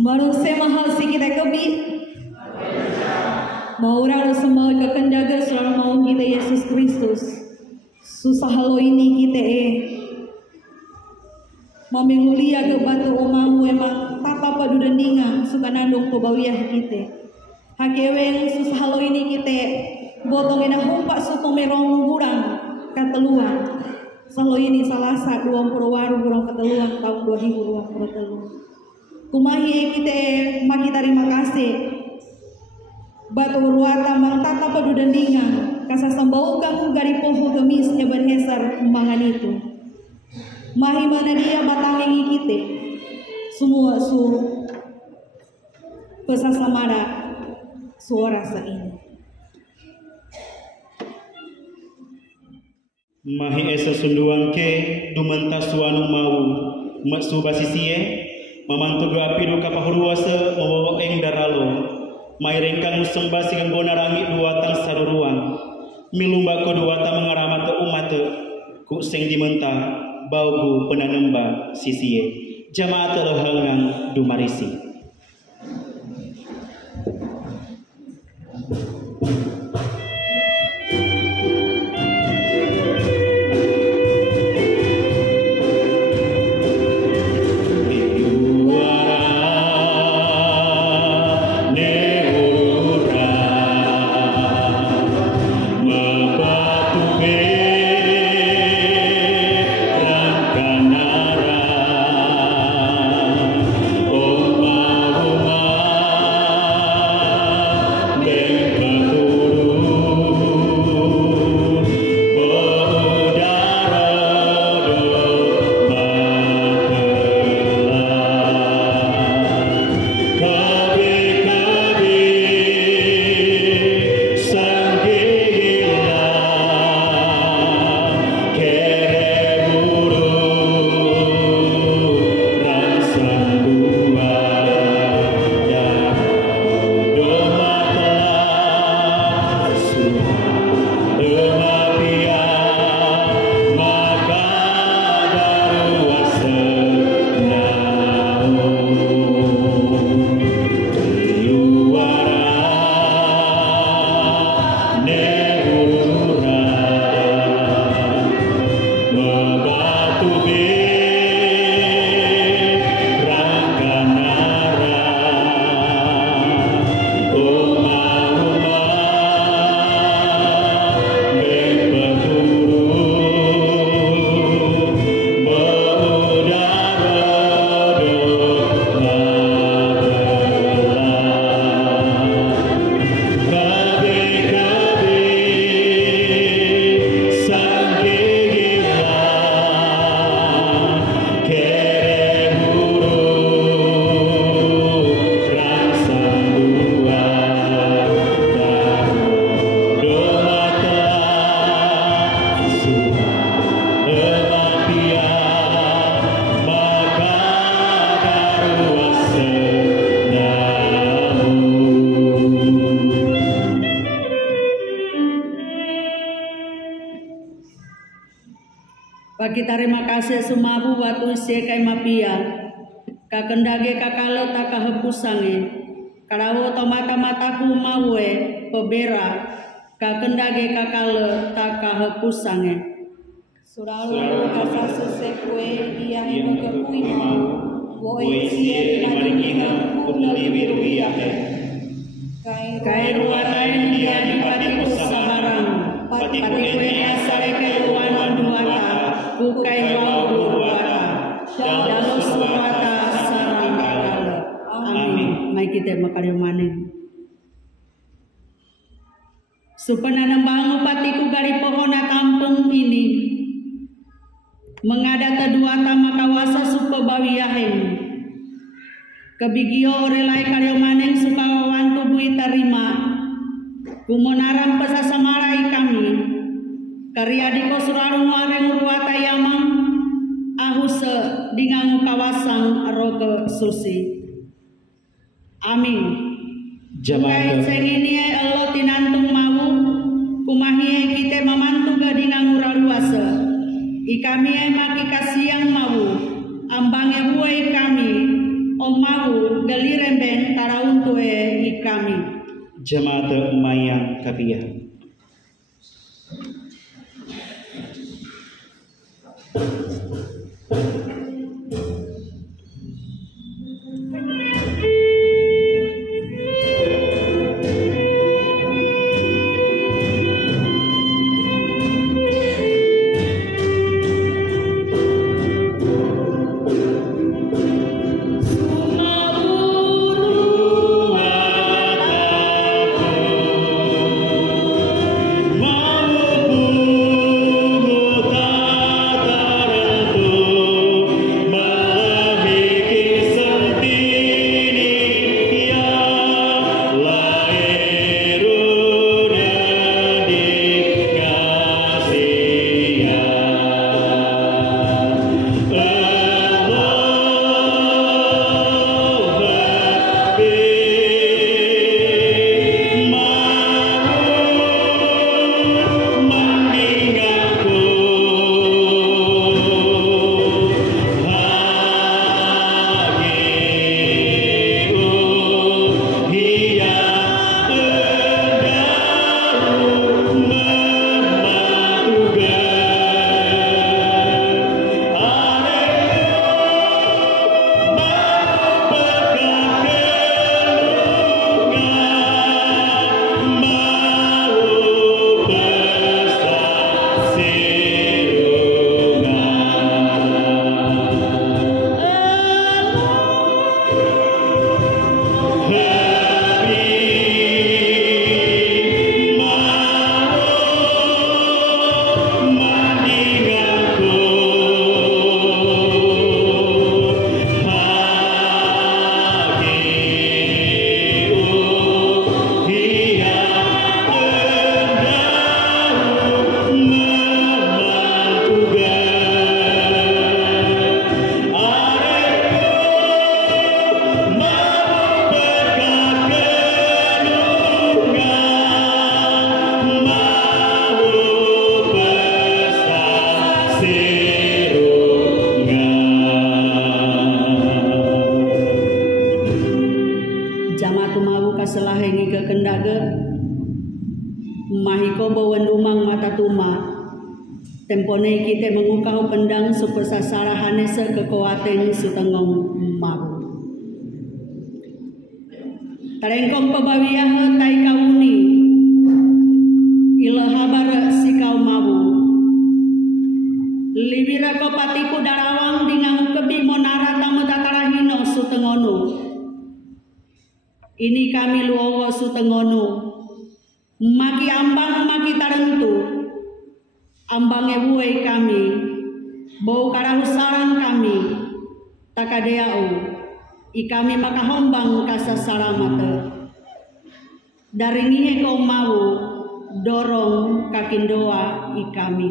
Manusia mahal si kita kebi. Mau orang semua kekendaga selalu mau kita Yesus Kristus. Susah halo ini kita memengulia ke batu omamu emang tata padu dendingan suka nandung pebawiyah kita. Hakeweng susah halo ini kita botong ina humpak suto merong burang kateluan. Salo ini salah satu 20 waru burang keteluan tahun 2023. Kumahi kita maki terima kasih batu ruata mang tata padu dendingan kasa sambau kamu gari poho gemis nyaban hesar embangan itu mahi mana dia batangi kita semua su pesasamara suara saini mahi esa sunduang ke dumanta suanu mau maksu basisie mamantu dua pidu kapahuruasa mawawa eng daralo mairengkang sembah sigang gona rangi dua tang saruruang milumba ko dua tang mengaramata umat ku seng dimenta bauku penanemba sisie jamaat lehangang dumarisi Bagi terima kasih sumabu batu sekai mapia kakendage kakalo takahepusange karawo tomata mataku mawe pebera kakendage kakalo takahepusange suralu kasasu sekwe iya ngekui mau woe sie maringiha kunali wiruia kai ruarain dia dipatiku sabarang patiku enya sareke ruan duata bukai wau ruata dalu suwata sarang kakala amin mai kita makaryo manen supanana bangu patiku gari pohona kampung ini mengada kedua tama kawasa supa bawiyahen kebigio relai karyo manen suka wantu bui tarima kumonaram pesasamarai kami karyadiko suraru wareng ruwata yamang ahuse dingangu kawasan roke susi amin jamaah seng ini Allah tinantung mau kumahi kita mamantu gadingangu raluasa ikami maki kasiang mau ambange buai kami Omawu galiremben karauntu ikami. Jamaat mayang kapia. Selahengi ke kendaga mahiko bawan dumang mata tuma tempone kita mengukau pendang supesasara hanesa kekuatan sutengong mabu tarengkong pabawiyah tai kauni ila habar sikau mabu libira ko patiku darawang dengan kebi monara tamu tatarahino sutengono. Ini kami luowo sutengono, maki ambang maki tarentu, ambange buai kami, bau karahusaran kami, takadeau, ikami maka hombang kasasaramata. Dari nihe kau mau dorong kakindoa ikami.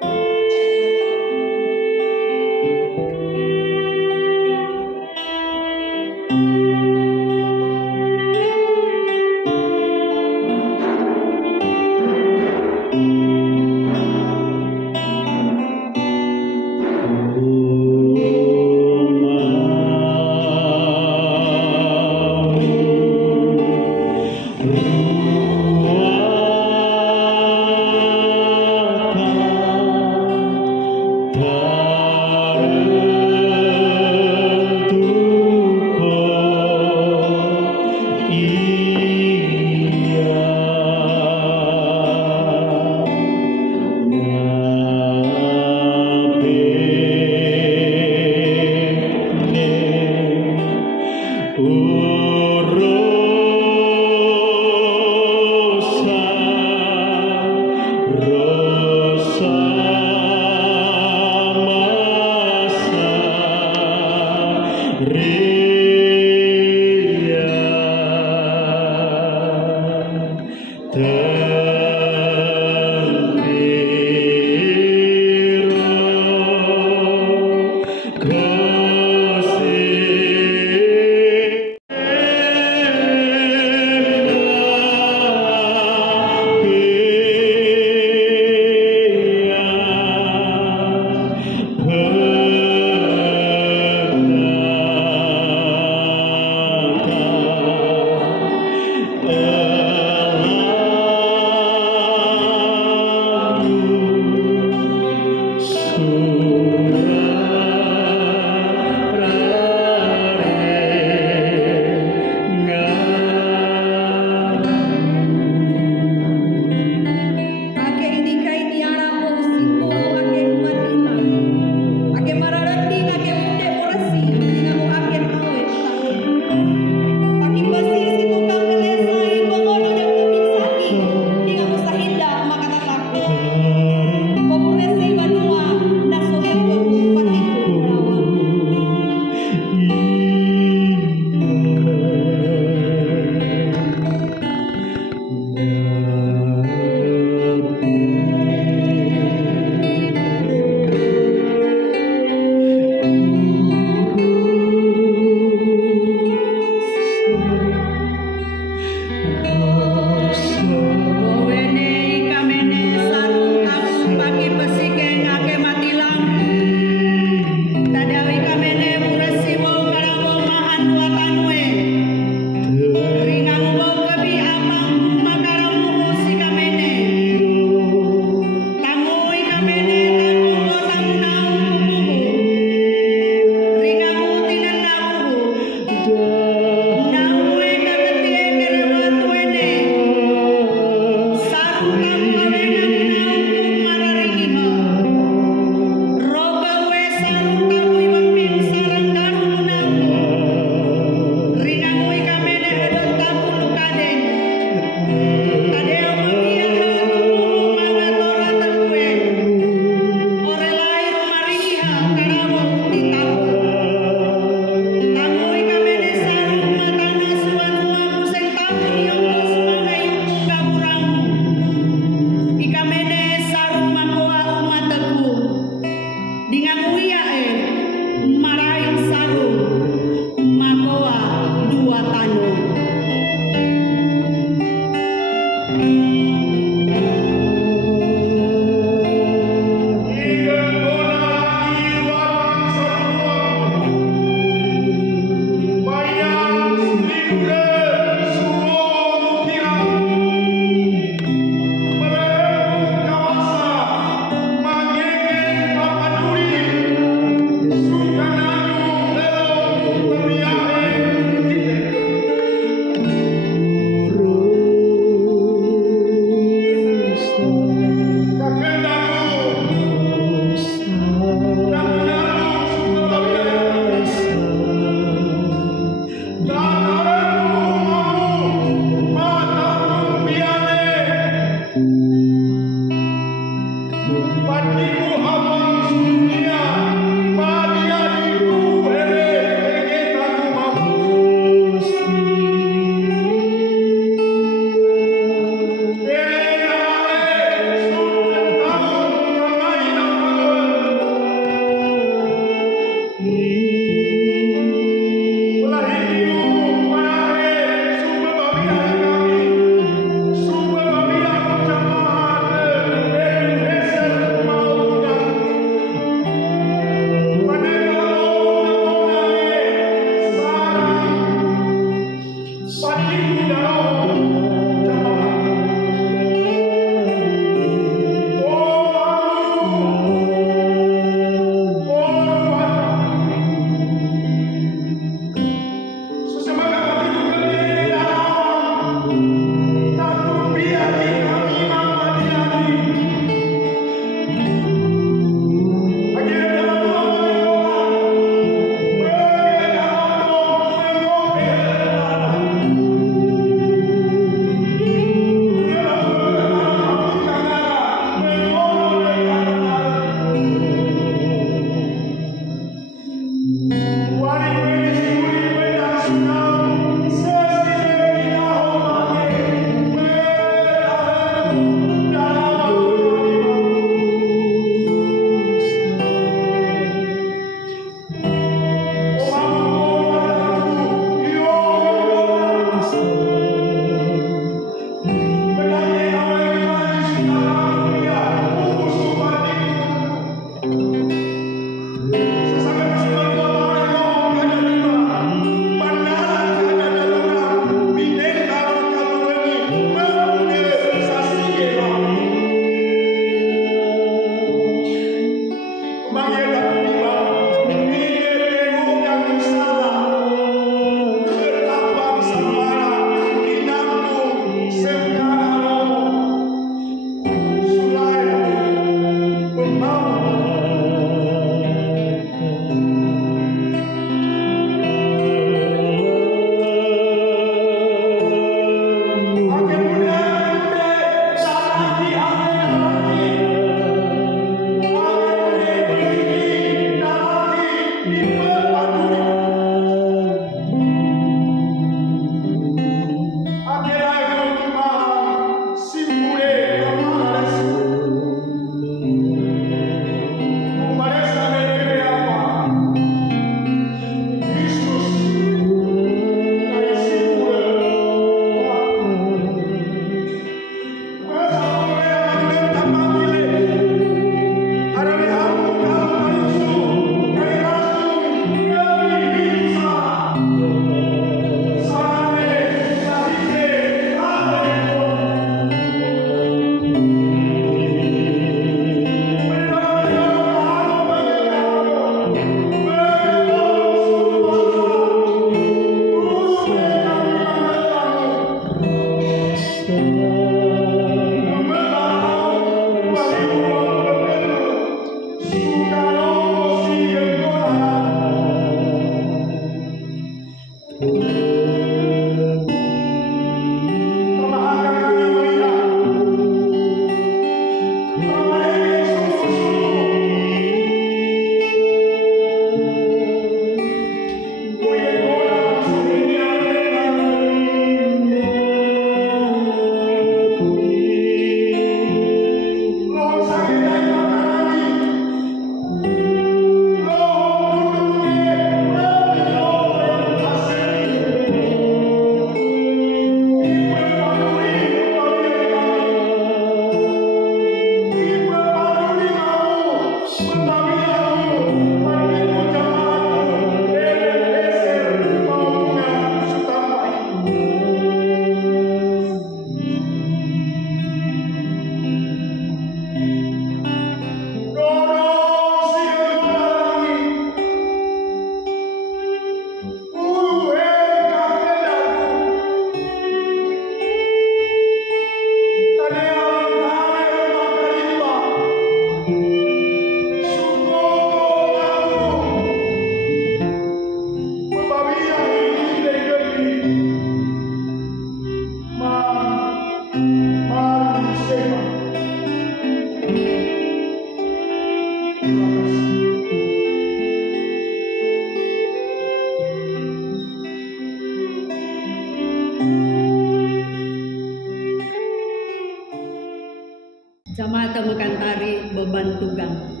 Jamaah mekantari beban tugang.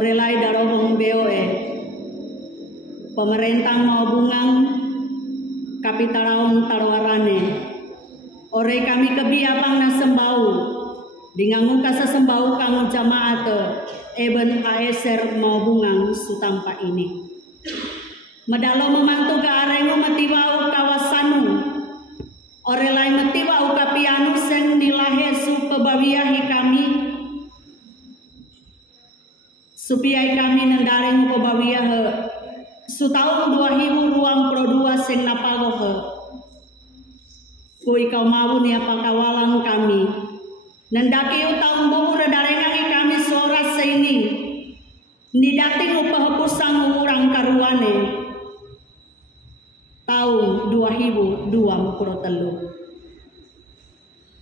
orelai darohong BOE pemerintah mau bungang kapitaraung taruarane ore kami kebiapang na sembau dingangu kasa sembau kang jamaat eben aeser mau bungang sutampa ini medalo memantu ke arengo matibau kawasan supaya kami nendaring pebawia he sutahun 2022 sing napago he ku ikau mau ni apa kawalang kami nendaki utang buhu redarengangi kami suara seini nidating upahapusang urang karuane tahun 2023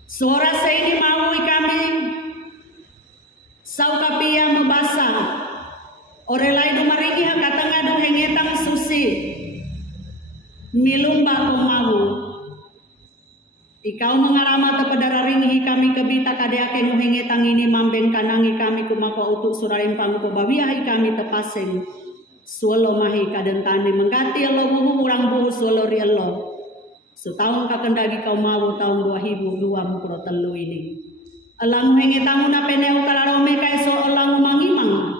suara seini mau kami sau kapia mebasa orelai dumaringi hakatanga du hengetang susi milumba mau ikau mengalama tepedararingi kami kebita kadeake nu hengetang ini mambeng kanangi kami kumako utuk surarimpang pabawiahi kami tepaseng suolo mahi kadentane menggati Allah buhu urang buhu suolo ri Allah setahun kakendagi kau mau tahun 2023 ini alang hengetang na peneu kararome kaiso alang mangimang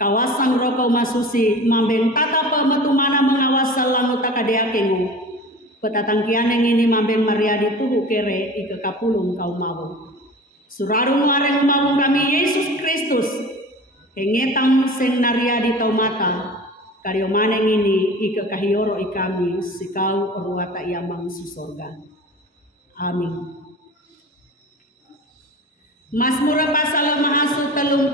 kawasan rokau masusi mambeng tata pemetumana mengawasa langu takadeakenu petatangkianeng ini mambeng mariadi tuhu kere ike kapulung kau mau surarung wareng mau kami Yesus Kristus hengetang sen nariadi tau mata karyo maneng ini ike kahioro ikami sikau ruata iamang susorga amin. Mazmur pasal mahasu 33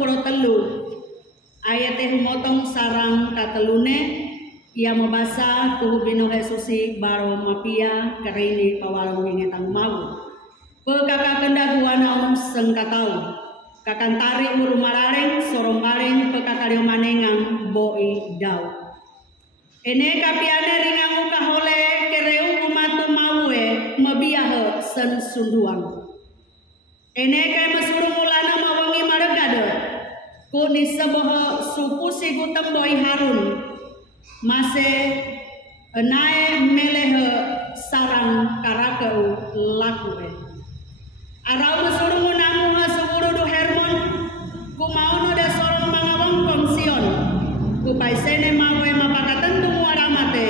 ayat humotong sarang katelune ia membasa tuhu bino Yesusi baro mapia kerini pawalong hingetang mau pekaka kendaguana sengkatau kakantari uru marareng sorong bareng pekakario manengang boi dau ene kapiane ringangu kahole kereu umatu maue mebiahe sen sunduang ene kay masurung ulana mawangi maragado kuni saboh supu sigutam boy harun mase enae melehe sarang karakeu lakue arau masurung unamu hasuguru du hermon kumauno da sorong mangawang kongsion kupaisene mawe mapakatentu muaramate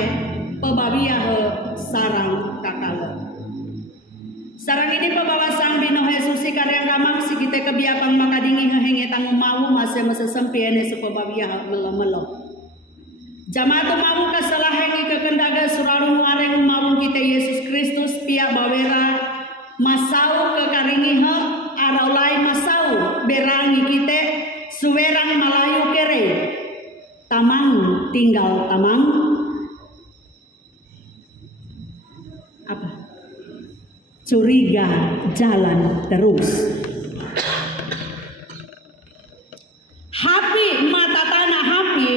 pebabiahe sarang kakale sarang ini pembawa sang bino Yesusi karya kamang si kita kebiapang makadingi hengetang mau masih sempiene sepebabia melo-melo. Jamaatu mau kesalahengi kekendaga surarung wareng mau kita Yesus Kristus pia bawera masau kekaringi he araulai masau berangi kita suwerang malayu kere tamang tinggal tamang apa curiga jalan terus. Hapi mata tanah hapi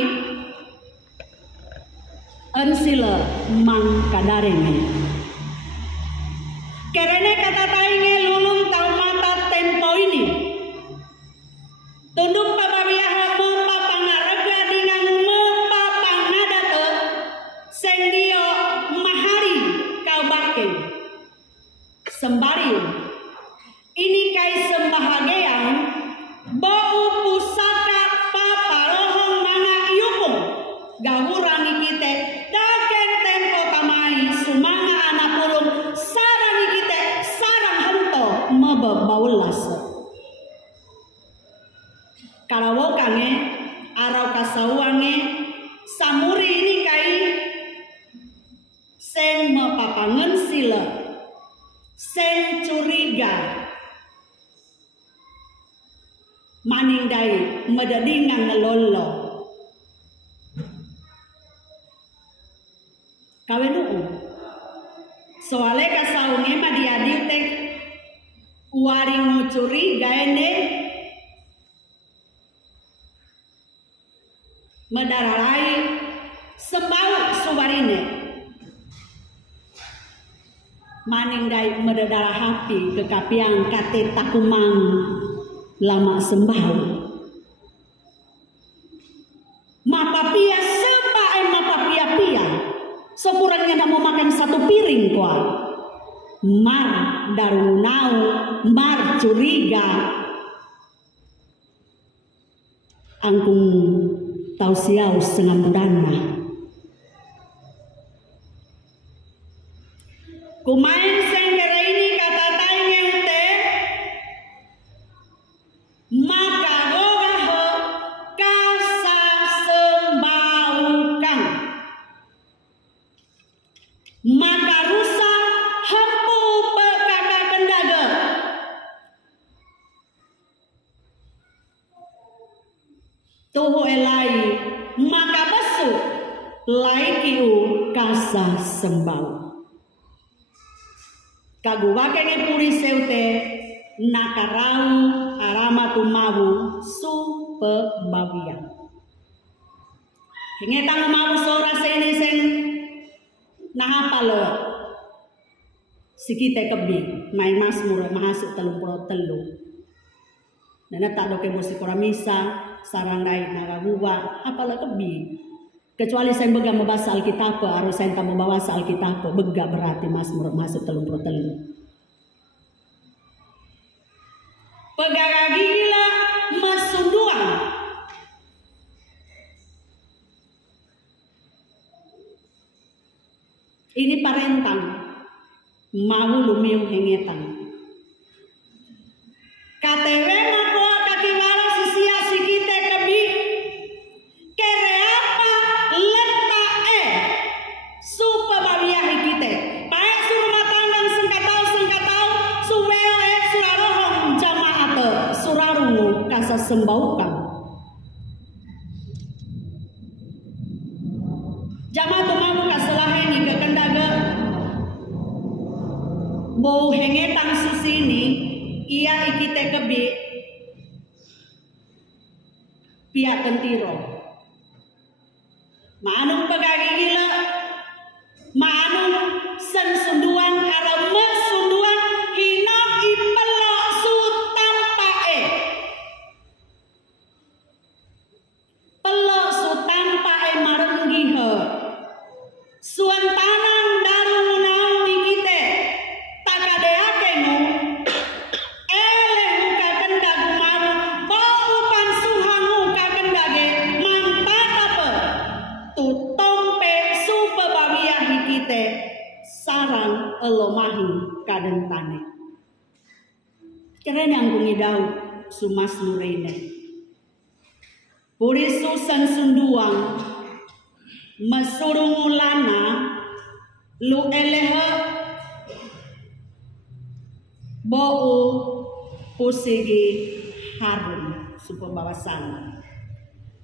ensila mang kadarenge. Kerene kata tainge lulung tau mata tempo ini. Tunduk pababiaha mepa pangarega dengan mepa pangadate sengdio mahari kau bakeng. Sembari ini kai sembahageang bau pusaka paparohong mana iupung gahurangi kita daken tempo tamai sumanga anak pulung sarangi kita sarang hento mebe baulas karawokange arau kasauange samuri ini kai sen mepapangen sila sen curiga manindai medadingang ngelolo kawenu soale kasaunge madiadi tek waring curiga ene medararai sembau suwarine manindai medadara hapi kekapiang kate takumang lama sembau mapapia sepa mapapia-pia sekurangnya nak mau makan satu piring kuah mar darunau mar curiga angkung tau siau sengamudana kumain sengkere ini kata tanya teh maka gogaho kau luai kiu kasa sembau. Kaguwake ni puri seute nakarau arama tumawu su pebawian. Hingetang mau sora sene sen nahapalo sikite kebi main masmur mahasuk 33. Nana tak doke musikora misa sarandai naraguwa apala kebi. Kecuali saya bega membahas Alkitab, harus saya tak membawa Alkitab, bega berarti masmur masuk 33. Pegagagi gila masunduan. Ini parentang mau lumiu hengetan. KTW makoa kaki wala sisia sikite kebi kereapa leta supa bawiahi kite. Pae surma tandang sengkatau suweo surarohong jamaat surarungu kasa sembaukan. Jamaat mau kaselahen ke kendaga bau hengetang susini ia ikite kebi pihak kentiro. Manung pegagi gila, manung sensunduan arama sunduan hinok ipelo su tampae. Pelo su tampae marenggihe. Suan tanang daru naung ikite takadeake mu sarang elomahi kadentane. Keren yang ngidau sumas nurene. Puri susan sunduang masurungulana lu eleha bau pusigi harum supo bawasan.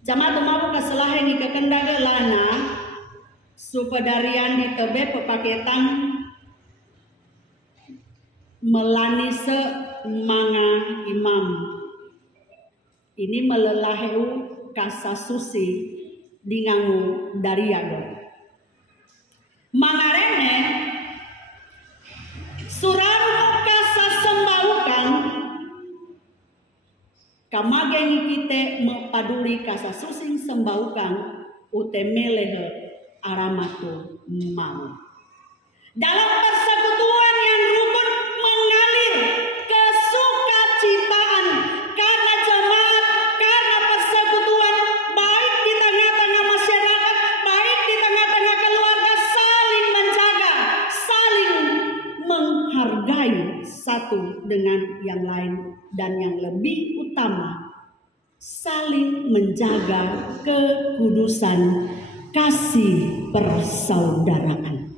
Jamaah tumabu kaselahen ika kendaga lana supadarian di tebe pepaketang melani se manga imam. Ini melelaheu kasa susi dingangu dariaga. Mangarene suraru kasa sembaukan kamageni kite mepaduli kasa susing sembaukan utemelehe aramatu mau. Dalam persekutuan yang rukun mengalir kesukacitaan karena jemaat, karena persekutuan baik di tengah-tengah masyarakat, baik di tengah-tengah keluarga saling menjaga, saling menghargai satu dengan yang lain dan yang lebih utama saling menjaga kekudusan kasih persaudaraan.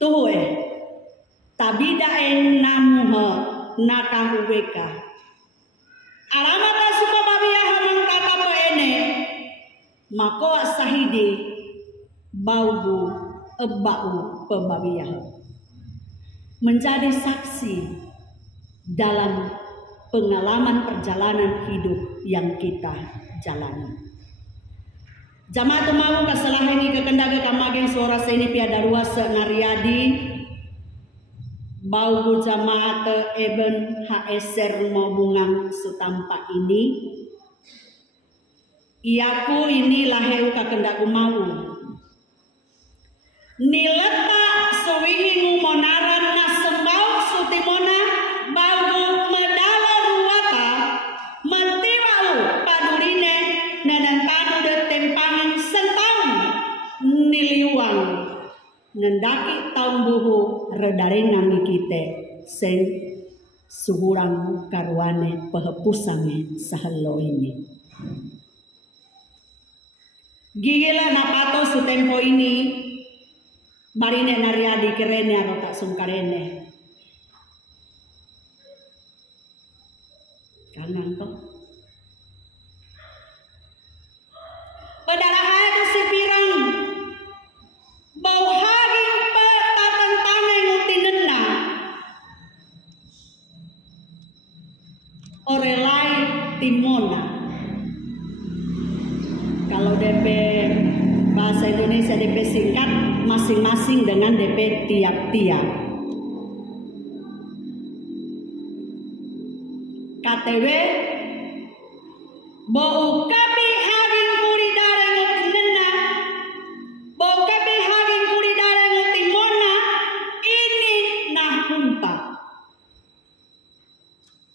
Tuh tabidaen namuha nakahuweka. Alamata suka babiyaha mangkata ene makoa sahidi baubu ebbau pebabiyaha. Menjadi saksi dalam pengalaman perjalanan hidup yang kita jalani. Jamaat mau kasalaheni kekendaga kamageng suara seni piada ruas nariadi bau jamaat eben HSR mau bungang sutampa ini iaku ini laheu kakendaku mau nileta suwihingu monaran na sembau sutimona bau medala ruwata mentiwau padurine nanantanu de tempangan sentang niliwang ngendaki tahun buhu redarengan kite sen suhurang karwane pehepusange sahelo ini. Gigila napato su tempo ini barine nariadi kerene atau tak sungkarene. Kanang toh. Padahal itu si pirang bau haging petatentane ngutinena orelai timona. Kalau DP bahasa Indonesia DP singkat masing-masing dengan DP tiap-tiap. KTW bau kapi haging kuri dare ngutinena, bau kapi haging kuri dare ngutimona, ini nah humpa.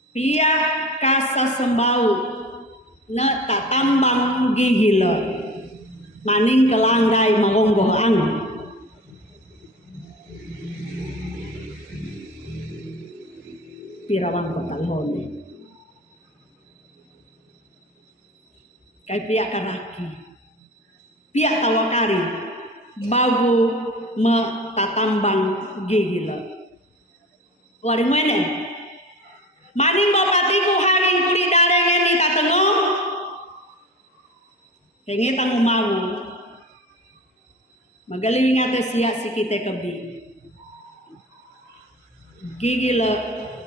Pia kasa sembau ne tatambang gihila maning kelanggai mangonggoh ang. Pirawang kotalhone kai pia karaki pia tawakari bagu me tatambang gihila wari mene maning bapatiku haging kuri darenge ni tatengo kengetang umawu magaling ate siya sikite kebi gigila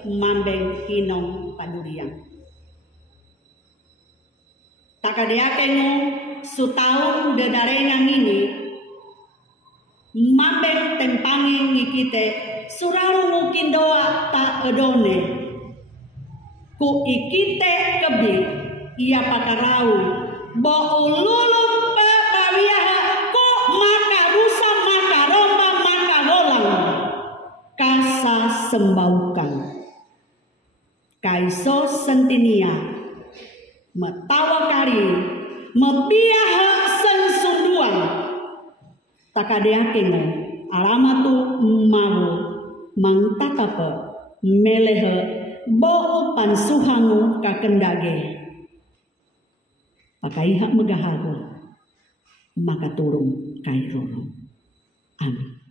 mambeng hinong paduriang takadeakengo sutaung dedarengang ini mambeng tempanging ngikite suraru mungkin doa tak edone ku ikite kebi ia pakarau bo ululum papawiaha ku maka rusa maka romba maka golang kasa sembaukan kaiso sentinia metawakari mepiaha sensunduan takadeakengo alamatu mawu mangtatape melehe bo pansuhangu kakendage pakaiha megahago maka turun kairoro. Amin.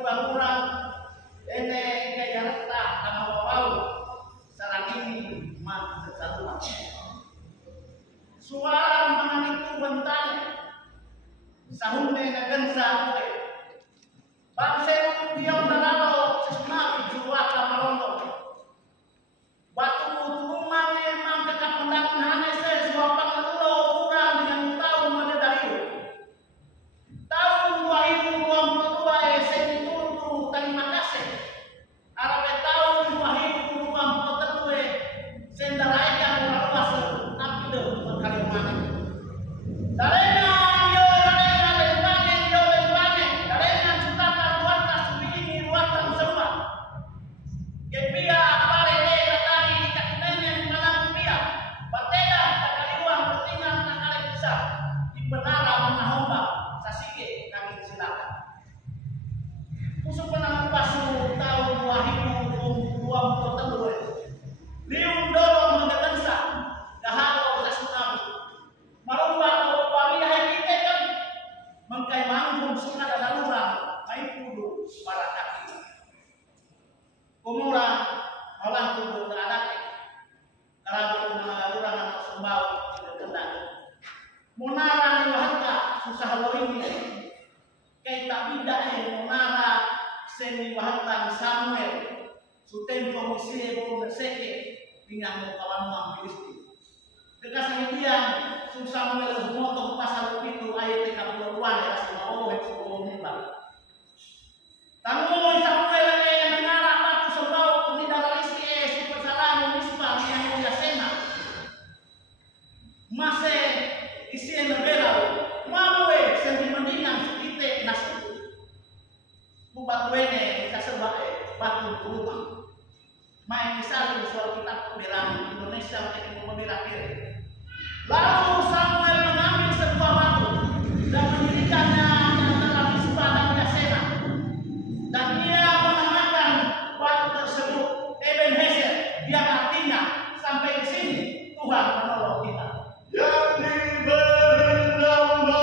kurang ene kaya rata sama bau sarang ini mak sesalua suara mangan itu bentang sahune nagensa ule bangsa dia nalalo sesma jual kamarondo batu tuman emang kekapendak hane sesuapang lo kurang dengan tahu mana dari tahun 2022 senitulu terima kasih arabe tahun 2022 sendalaikan luas tapi deh berkali mana darena yo darena sudah buat kasih ini ruatan semua kepia pare de tadi kaknenya malam pia bateda takali uang ketingan nakale bisa dibenara menahomba sasike kami silakan usuk penang pasu tahun 2023 liung dorong mengetensa dahalo sa tsunami marumba o pamilya kita kan mengkai manggung suka dalalura ay pudo para kaki kumura malang tubuh teradak kalau mengalura anak sembau kendang munara ni wahaka susah lo ini kay tabida munara seni wahatan Samuel sutempo misie bo meseke dengan kawan Filisti kekasih dia Samuel semoto pasal itu ayat 32 ya semua orang sebelum mimbar tanggung Samuel yang mengarah aku sembau di dalam istri si persalahan misbah yang mulia sena masih isi yang berbeda mawe sentimentingan kita nasi buat wene kasebae batu rumah main misal soal kitab pembelaan Indonesia menjadi pembelaan kiri lalu Samuel mengambil sebuah batu dan mendirikannya dalam misbah dan Yasena dan dia menamakan batu tersebut Ebenezer yang artinya sampai di sini Tuhan menolong kita yang diberi nama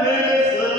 Ebenezer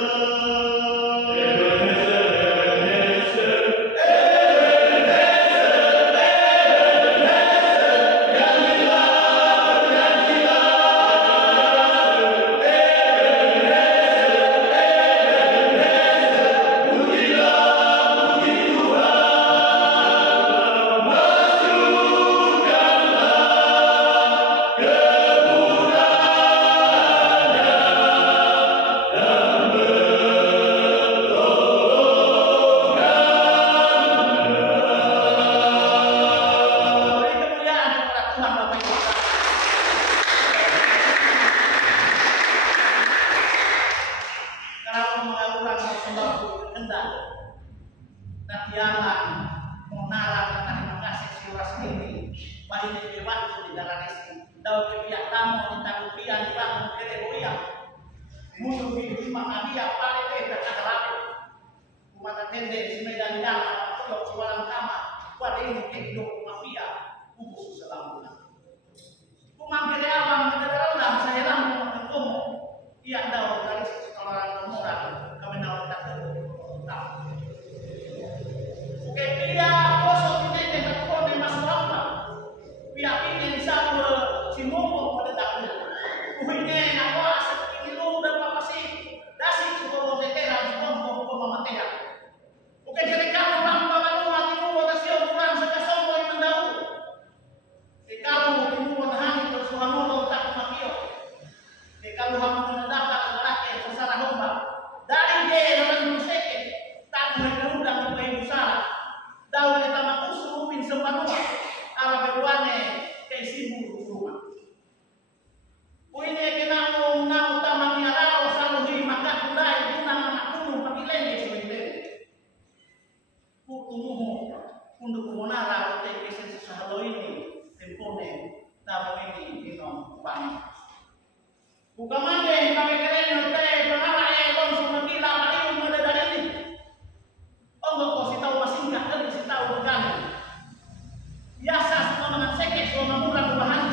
Biasa semua dengan sekek, semua murah-murahan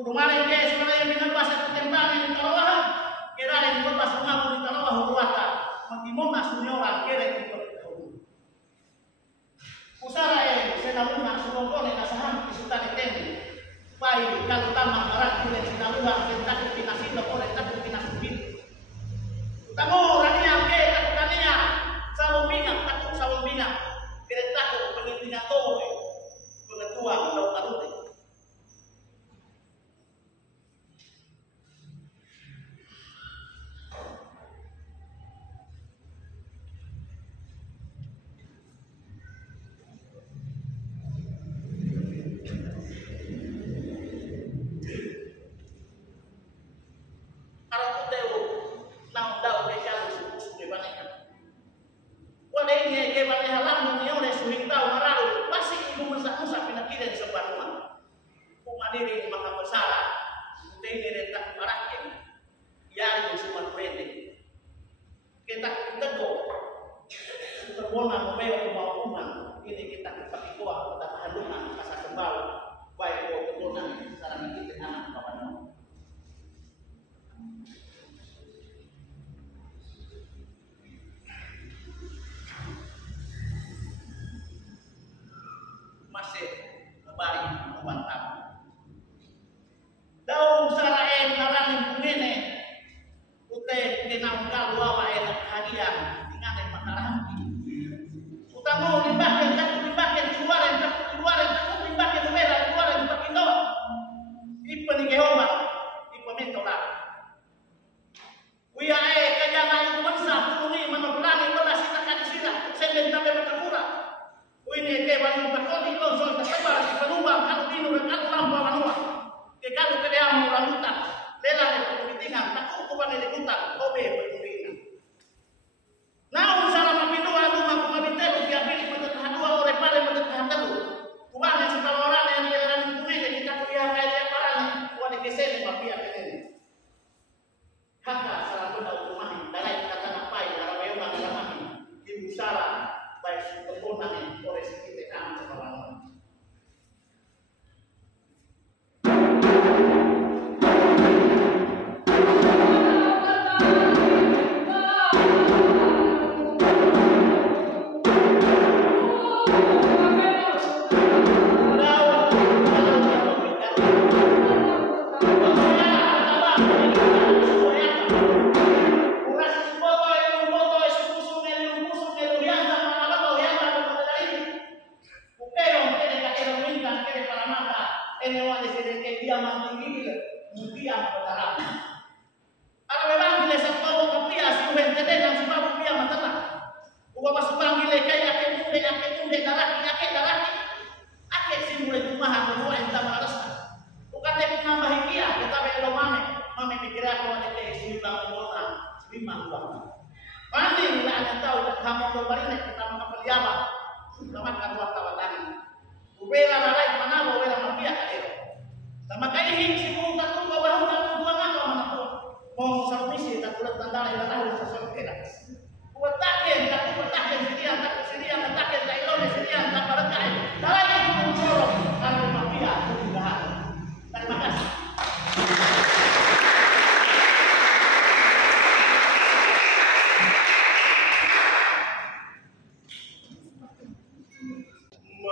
Kudu maling ke sebenarnya binabas at tembangan di talawahan. Kira rin binabas umamu di talawah huwata. Magimona sunyoran kira rin pagkakahuli. Usara senaluna sulongkone nasahan kisutani teni. Pai kalau tamang arak kira sinaluhan kentakit pinasindo kore takit pinasubin. Utamo rania ke takut rania. Salombina takut salombina. Kira takut pengintinya towe. Pengetua lau karute.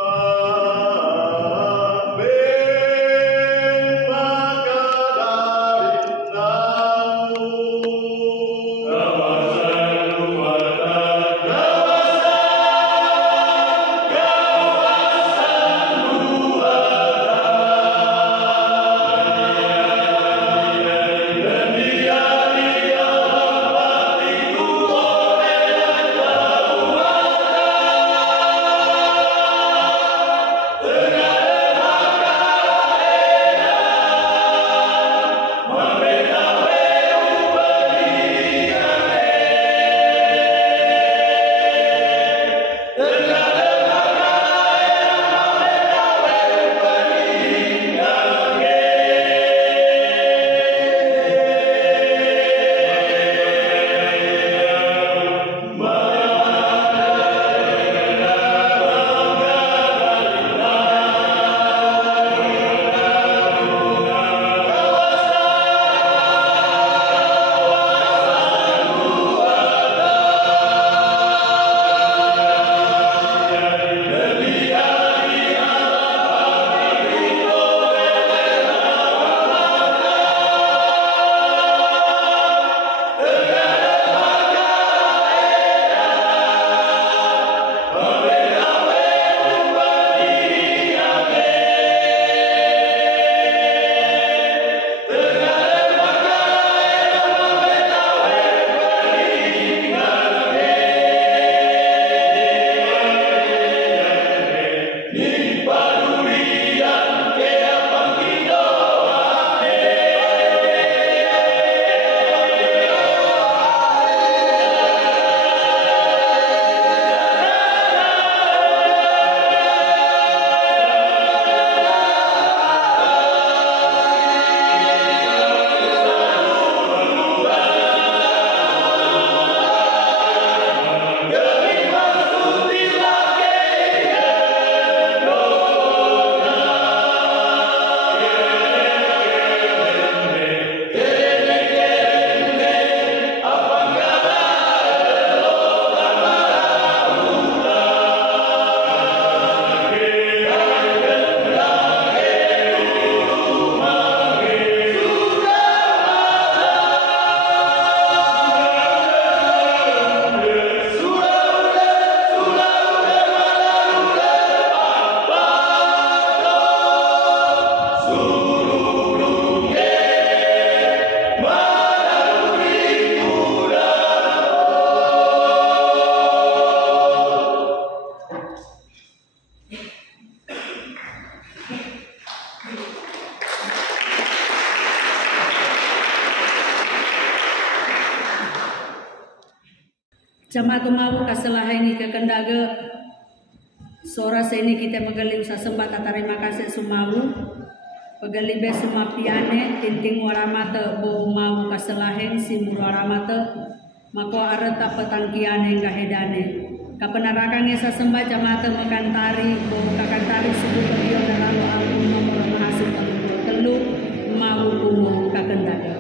Oh Jamaat mau kaselahengi kekendaga sora seni kita magaling sa sembah terima kasih sumawu pagalibe sumapiane tinting waramata bo mau kaselaheng si waramata mako areta petangkiane kahedane kapenarakange sa sembah jamaat makantari bo kakantari suku beliau daralo aku nomor mahasiswa telu mau kumo kakendaga.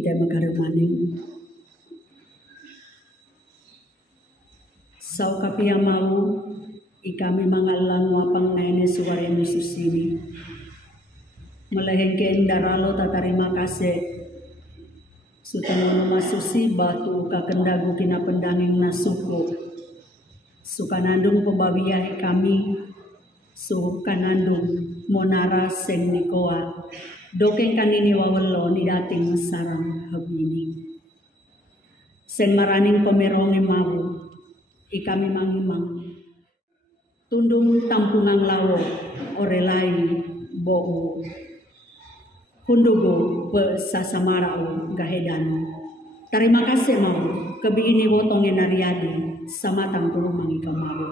kita magkaroon maning. Sau kapi yang mau, ikami mangalang wapang nene suara Yesus ini. Melehengken daralo tatarima kasih. Sutano masusi batu kakendagu kina pendanging nasuko. Sukanandung pembawiyah kami, sukanandung monara seng nikoa. Dokeng kanini wawelo ni dating sarang habini. Sen maraning pemeronge mau ikami mangimang. Tundung tampungang lawo orelai bou. Hundugo pe sasamarao gahedano. Terima kasih mau kebi ini wotonge nariadi samatang tulumang ikaw mau.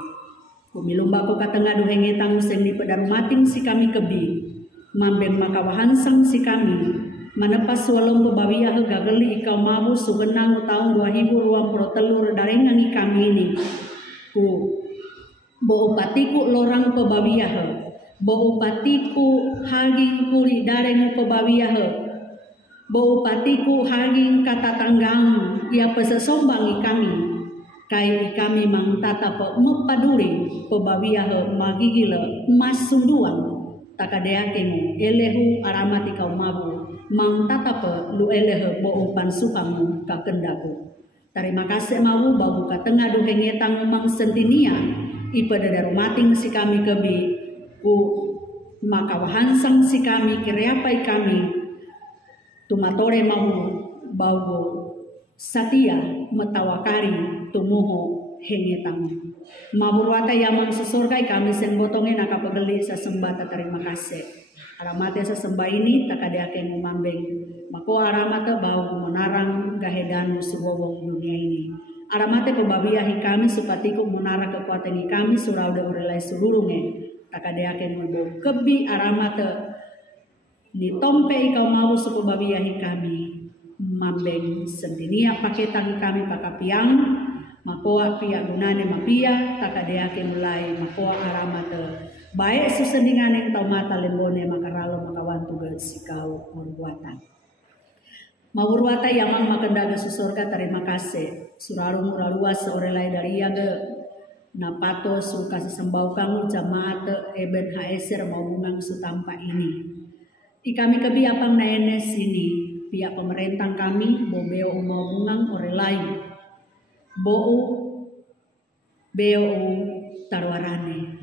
Kumilumba ko katengah duhenge tangu seng di pedarumating si kami kebi. Mambeng makawahansang si kami manepas walong pebawiyah gageli ikaw mahu sugenang tahun 2023 darengan kami ini ku bo upatiku lorang pebawiyah bo upatiku haging kuli dareng pebawiyah bo upatiku haging kata tanggang ia pesesombang kami kai kami mang tata mepaduri pebawiyah magigila masunduan takadeakemu elehu aramati kau mabu mang tatape lu elehe bo upan sukamu kakendaku. Terima kasih mau bau katengah duhengetang mang sentinia ipada darumating si kami kebi ku makawahansang si kami kireapai kami tumatore mau bau satia metawakari tumuho hengetang. Mabur yamang susurgai kami sen botonge nakapageli sa sembata terima kasih. Aramate sa sembah ini takadeake mumambeng. Mako aramate bau menarang gahedanu suwowong dunia ini. Aramate pebabiahi kami supatiku menara kekuatan kami suraude orelai sulurunge. Takadeake mubo kebi aramate ni tompe ikau mau supebabiahi kami. Mambeng sendinia paketan kami pakapiang. Makoa pia gunane mapia takadeake mulai makoa aramate baik susendingan yang tau mata lembone makaralo makawantu sikau murwata mawurwata yamang makendaga susurga terima kasih suraru muraluas seorelai dari yaga napato suka sesembau kamu jamaat eben haeser maubungang sutampa ini ikami kebi apang naenes ini pihak pemerintah kami bobeo maubungang orelai beo tarwarane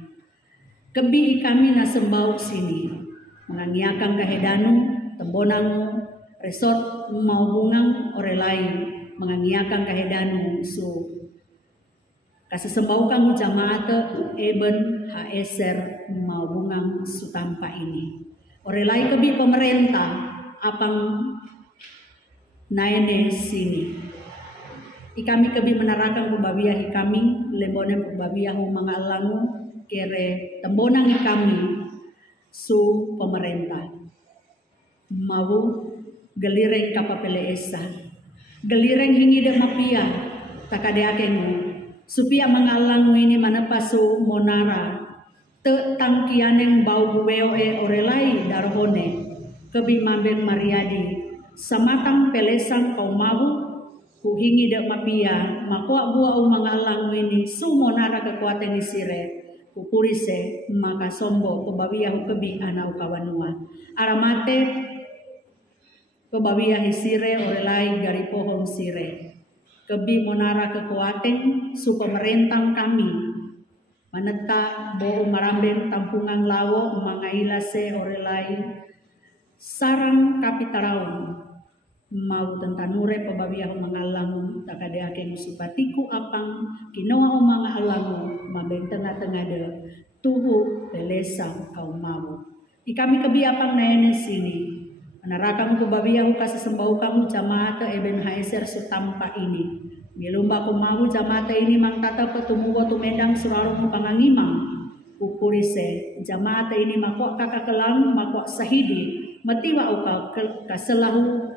kebi kami nasembau sini mengangiakan kahedanu tembonang resort mau bungang orelai mengangiakan kahedanu su kasesembau kamu jamaat eben haeser mau bungang sutampa ini orelai kebi pemerintah apang naene sini ikami kebi menarakan pembabiahi kami lembone pembabiahu mangalangu kere tembonang kami su pemerintah mau gelireng kapapele esa gelireng hingi de mapia takadeakemu supia mangalangu ini manapasu monara te tangkianeng bau weoe orelai darhone kebi mambeng mariadi samatang pelesang kau mau kuhingi dak mapia makwa bua umangalang ini sumonara kekuatan isire kukurise maka sombo kebabiah kebi anau kawanua aramate kebabiah isire orelai gari pohon sire kebi monara kekuatan su pemerintah kami maneta bo marambeng tampungang lawo mangaila se orelai sarang kapitaraon mau tentanure pebabiah mangalangu takadeake musupatiku apang kinoa umanga alangu mabeng tengah-tengah de tuhu pelesang kau mau ikami kebiapang naene sini menarakamu pebabiah kasesembau kamu jamaat eben haeser sutampa ini milumba ku mau jamaat ini mang tata petumugo tumedang suraru pangangimang kukurise jamaat ini makok kakak kelam makok sahidi matiwa uka kaselahu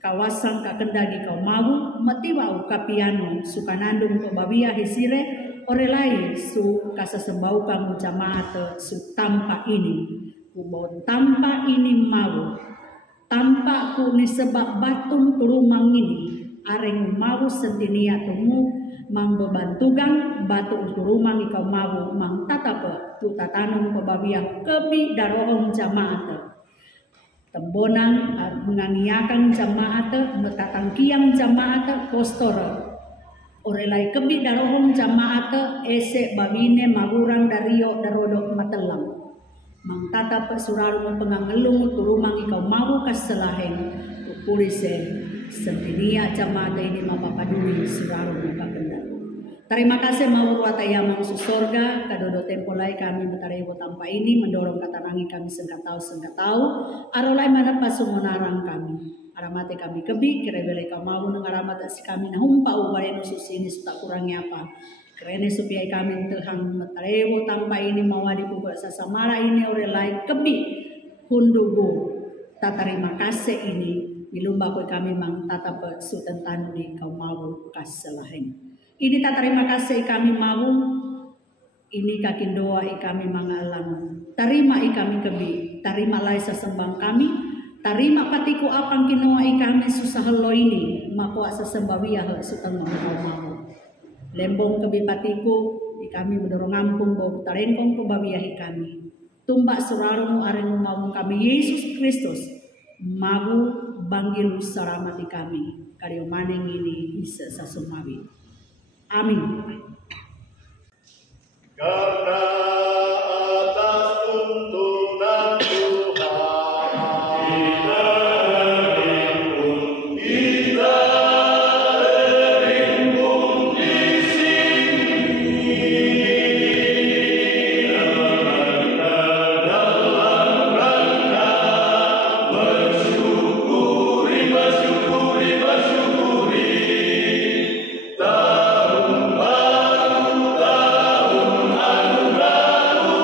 kawasan kakendagi kau mau matiwa kapiano sukanandung pebabiah hisire orelai su kasesembau kamu jamaat su tampa ini kubau tampa ini mau tampa ku ni sebab batung turumang ini areng mau sentinia tumu mang bebantugang batu turumang ikau mau mang tatape tu tatanung pebabiah kebi darohong jamaat tembonang mengangiakan jamaat metatangkiang jamaat postor orelai kebi darohong jamaat ese babine magurang dario darodok matelang mang tatap surarong pengangelung turumang ikaw mau kasalaheng pulise sentinia camada ini mapapaduli surarong pagenda. Terima kasih mau watayamang susorga kadodo tempolai kami matarewo tanpa ini mendorong katanangi kami sengkatau arolai mana pasumonarang kami aramate kami kebi kerebele kau mau nang aramat si kami nahumpa ubareno susini sutak kurangnya apa kerene supaya kami tehang matarewo tanpa ini mawadi pubak sasamara ini orelai kebi hundugo tatarima kasih ini ilumba ko kami mang tatap sutentan di kau mau kaselaheng. Ini tak terima kasih kami mau, ini kaki doa kami mangalang. Tarima kami kebi, tarima lai sesembang kami, tarima patiku apang kinoa kami susah lo ini, makwa sesembawiyah sutang kau mau. Lembong kebi patiku, kami mendorong ampun bau tarengkong pembawiyah kami. Tumbak surarmu aremu mau kami Yesus Kristus, mau banggil saramati kami, karyo maning ini isa sasumawi. Amin. Karena atas tuntunan Tuhan kita terimbun di sini dalam rangka bersyukuri tahun baru, tahun anugerah.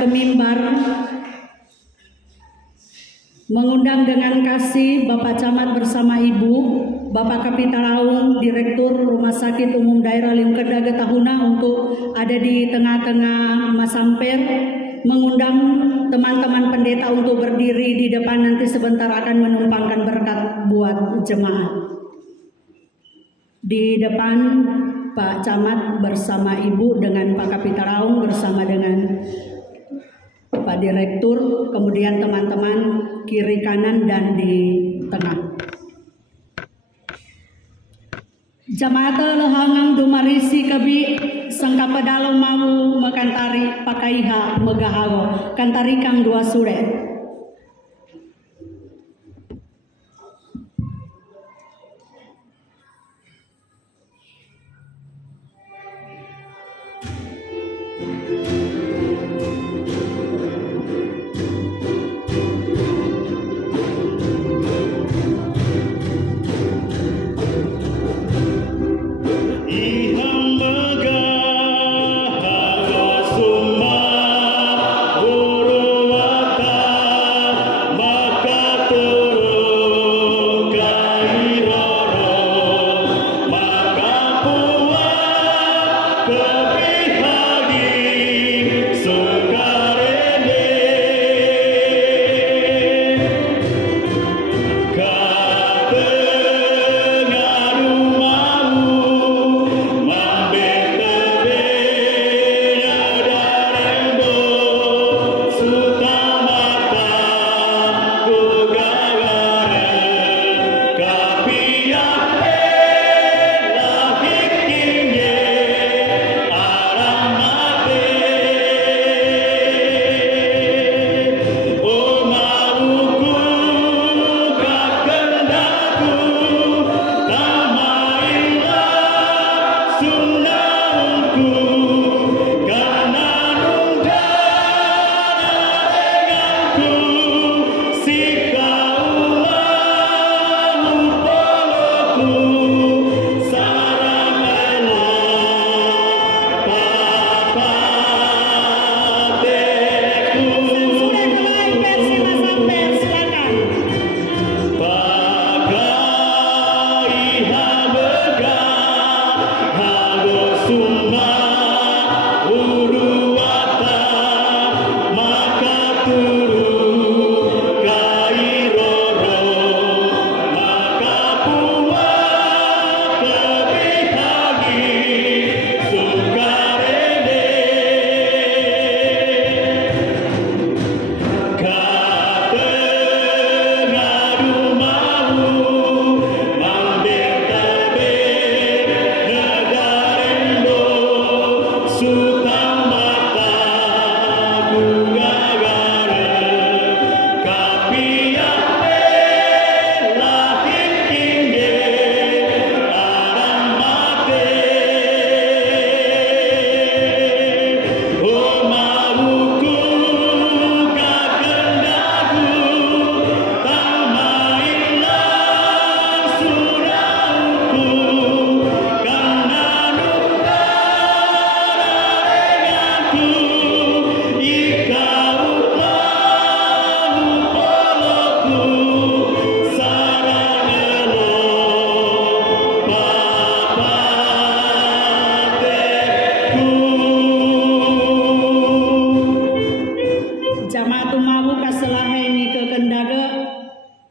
ke mimbar, mengundang dengan kasih Bapak Camat bersama Ibu, Bapak Kapitaraung, Direktur Rumah Sakit Umum Daerah Limkerdaga Tahuna untuk ada di tengah-tengah Masamper, mengundang teman-teman pendeta untuk berdiri di depan, nanti sebentar akan menumpangkan berkat buat jemaat. Di depan Pak Camat bersama Ibu dengan Pak Kapitaraung bersama dengan Pak Direktur, kemudian teman-teman kiri kanan dan di tengah. Jamaat lehangang dumarisi kebi sangka pedalo mau makantari pakaiha megahago kantari kang dua sure.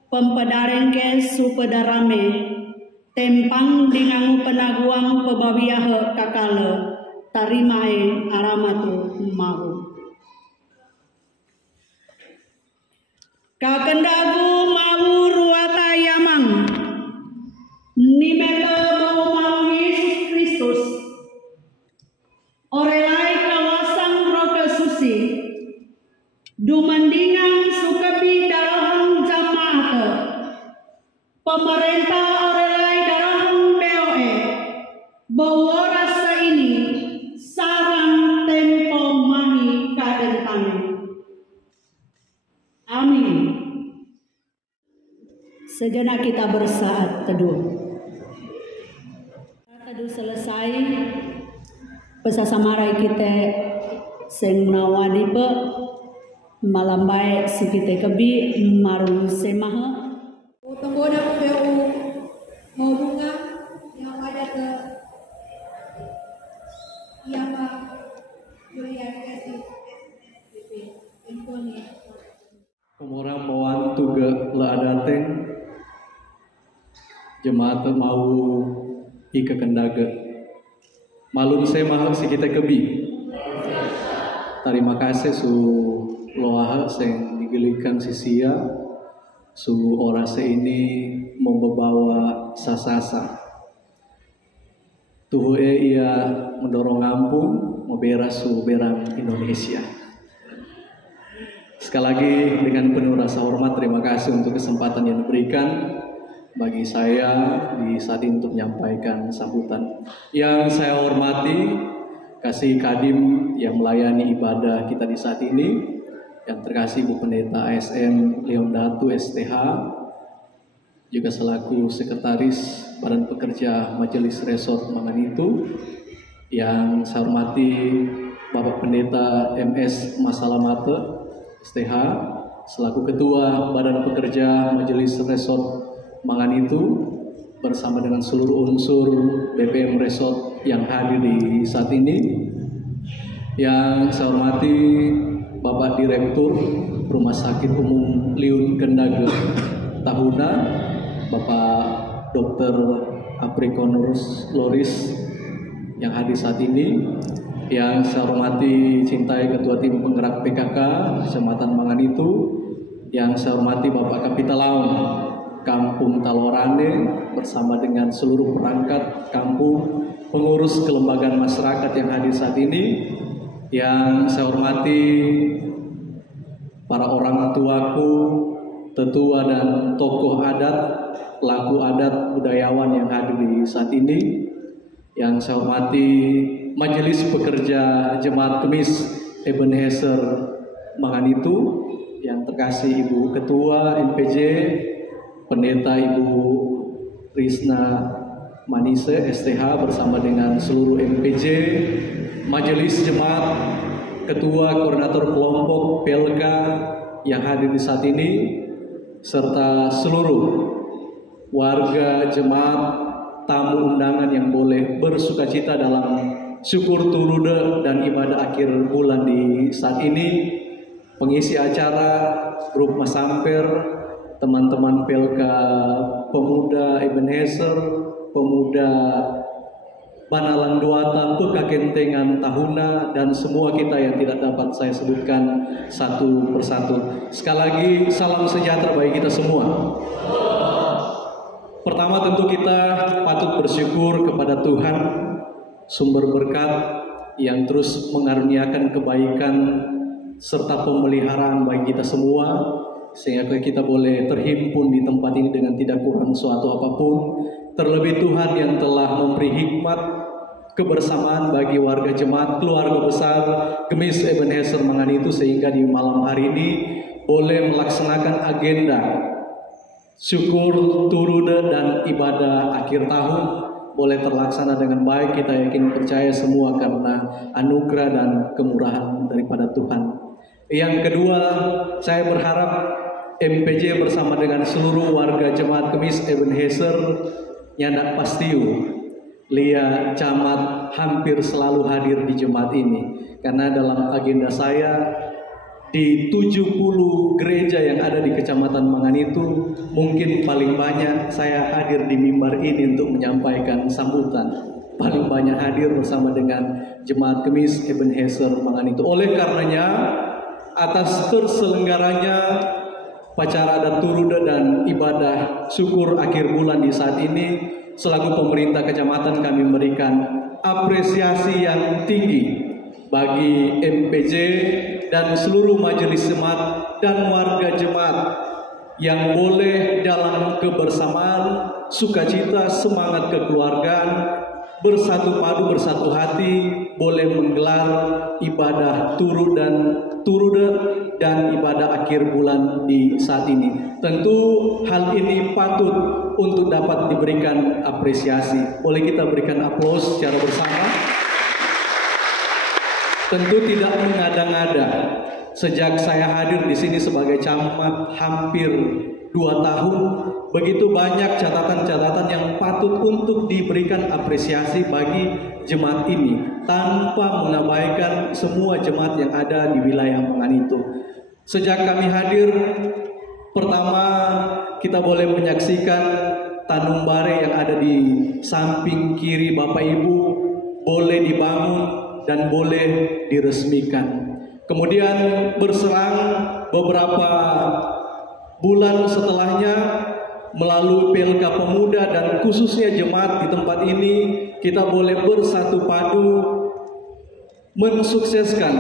Pempedarengke supedarame tempang dingangu penaguang pebawiahe kakale tarimae aramatu mau. Kakendagu mau ruata yamang nimete mau Yesus Kristus orelai kawasan roke susi dumandingan sukebi darahang jamaah pemerintah orelai darahang BOE bahwa rasa ini sarang tempo mahi kadentame. Amin. Sejenak kita bersaat teduh. Teduh selesai, pesasamarai kita seng nawadi pe malambai sikite kebi marun semaha Tenggoda PU mau bunga yang ada ke yang berian kasih infonya. Orang mawantu ge laadateng jemaat mau ika kendaga malun semaha si kita kebi. Terima kasih su loaha sing digelikan sisia su orase ini membawa sasasa. Tuhu ia mendorong ngampung memberas su berang Indonesia. Sekali lagi dengan penuh rasa hormat terima kasih untuk kesempatan yang diberikan bagi saya di saat ini untuk menyampaikan sambutan. Yang saya hormati kasih Kadim yang melayani ibadah kita di saat ini, yang terkasih Bu Pendeta ASN Leon Datu STH, juga selaku Sekretaris Badan Pekerja Majelis Resort Manganitu, yang saya hormati Bapak Pendeta MS Masalamate STH, selaku Ketua Badan Pekerja Majelis Resort Manganitu, bersama dengan seluruh unsur BPM Resort yang hadir di saat ini. Yang saya hormati Bapak Direktur Rumah Sakit Umum Liun Kendaga Tahuna, Bapak Dr. Aprikonurus Loris yang hadir saat ini. Yang saya hormati cintai Ketua Tim Penggerak PKK Kecamatan Manganitu, yang saya hormati Bapak Kapitalaun Kampung Talorane bersama dengan seluruh perangkat kampung, pengurus kelembagaan masyarakat yang hadir saat ini. Yang saya hormati para orang tuaku, tetua dan tokoh adat, pelaku adat, budayawan yang hadir di saat ini. Yang saya hormati Majelis Pekerja Jemaat Kemis Ebenezer Manganitu, yang terkasih Ibu Ketua MPJ Pendeta Ibu Risna Manise STH bersama dengan seluruh MPJ, Majelis Jemaat, Ketua Koordinator Kelompok PLK yang hadir di saat ini, serta seluruh warga jemaat, tamu undangan yang boleh bersukacita dalam syukur turude dan ibadah akhir bulan di saat ini, pengisi acara, grup Masamper, teman-teman PLK Pemuda Ebenezer, Pemuda Banalang Duata, Pekakentengan Tahuna, dan semua kita yang tidak dapat saya sebutkan satu persatu. Sekali lagi, salam sejahtera bagi kita semua. Pertama tentu kita patut bersyukur kepada Tuhan, sumber berkat yang terus mengaruniakan kebaikan serta pemeliharaan bagi kita semua, sehingga kita boleh terhimpun di tempat ini dengan tidak kurang suatu apapun. Terlebih Tuhan yang telah memberi hikmat kebersamaan bagi warga jemaat keluarga besar Kemis Ebenezer Manganitu, sehingga di malam hari ini boleh melaksanakan agenda syukur, turude, dan ibadah akhir tahun boleh terlaksana dengan baik. Kita yakin percaya semua karena anugerah dan kemurahan daripada Tuhan. Yang kedua, saya berharap MPJ bersama dengan seluruh warga jemaat Kemis Ebenezer Nyandak Pastiu, Lia Camat hampir selalu hadir di jemaat ini, karena dalam agenda saya di 70 gereja yang ada di Kecamatan Manganitu, mungkin paling banyak saya hadir di mimbar ini untuk menyampaikan sambutan. Paling banyak hadir bersama dengan jemaat Kemis Ebenezer Manganitu. Oleh karenanya, atas terselenggaranya upacara adat turude dan ibadah syukur akhir bulan di saat ini, selaku pemerintah kecamatan kami memberikan apresiasi yang tinggi bagi MPJ dan seluruh majelis jemaat dan warga jemaat yang boleh dalam kebersamaan, sukacita, semangat kekeluargaan, bersatu padu, bersatu hati, boleh menggelar ibadah turude dan ibadah akhir bulan di saat ini. Tentu hal ini patut untuk dapat diberikan apresiasi. Boleh kita berikan aplaus secara bersama. tentu tidak mengada-ngada. Sejak saya hadir di sini sebagai camat hampir 2 tahun, begitu banyak catatan-catatan yang patut untuk diberikan apresiasi bagi jemaat ini tanpa mengabaikan semua jemaat yang ada di wilayah Manganitu. Sejak kami hadir, pertama kita boleh menyaksikan Tanung Bare yang ada di samping kiri Bapak Ibu boleh dibangun dan boleh diresmikan. Kemudian berserang beberapa bulan setelahnya melalui PLK Pemuda dan khususnya jemaat di tempat ini, kita boleh bersatu padu mensukseskan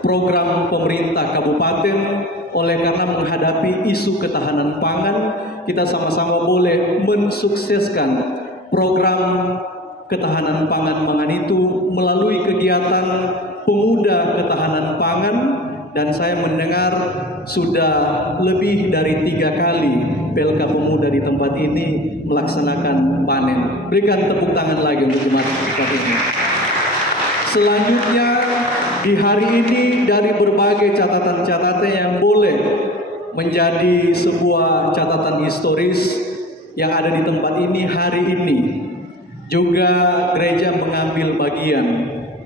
program pemerintah kabupaten. Oleh karena menghadapi isu ketahanan pangan, kita sama-sama boleh mensukseskan program ketahanan pangan Manganitu melalui kegiatan Pemuda Ketahanan Pangan. Dan saya mendengar sudah lebih dari 3 kali PLK Pemuda di tempat ini melaksanakan panen. Berikan tepuk tangan lagi untuk jemaat ini. Selanjutnya di hari ini, dari berbagai catatan-catatan yang boleh menjadi sebuah catatan historis yang ada di tempat ini, hari ini juga gereja mengambil bagian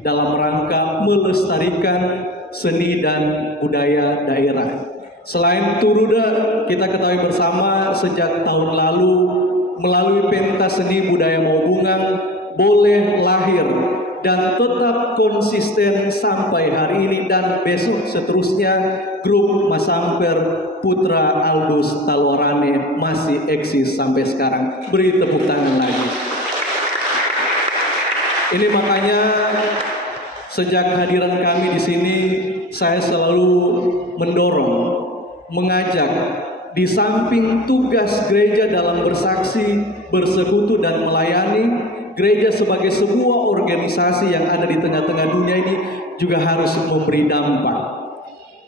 dalam rangka melestarikan seni dan budaya daerah. Selain Turuda, kita ketahui bersama sejak tahun lalu melalui pentas seni budaya Maubungang boleh lahir dan tetap konsisten sampai hari ini dan besok seterusnya, grup Masamper Putra Aldus Talwarane masih eksis sampai sekarang. Beri tepuk tangan lagi. Ini makanya sejak kehadiran kami di sini, saya selalu mendorong, mengajak, di samping tugas gereja dalam bersaksi, bersekutu dan melayani, gereja sebagai sebuah organisasi yang ada di tengah-tengah dunia ini juga harus memberi dampak.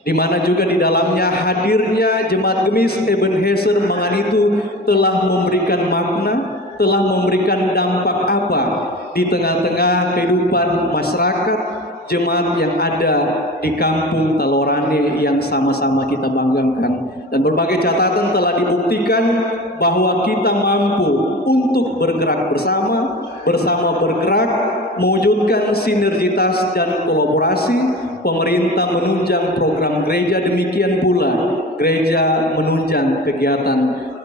Di mana juga di dalamnya hadirnya Jemaat Gemis Ebenezer Manganitu telah memberikan makna, telah memberikan dampak apa di tengah-tengah kehidupan masyarakat jemaat yang ada di kampung Talwarane yang sama-sama kita banggakan. Dan berbagai catatan telah dibuktikan bahwa kita mampu untuk bergerak bersama bergerak, mewujudkan sinergitas dan kolaborasi. Pemerintah menunjang program gereja, demikian pula gereja menunjang kegiatan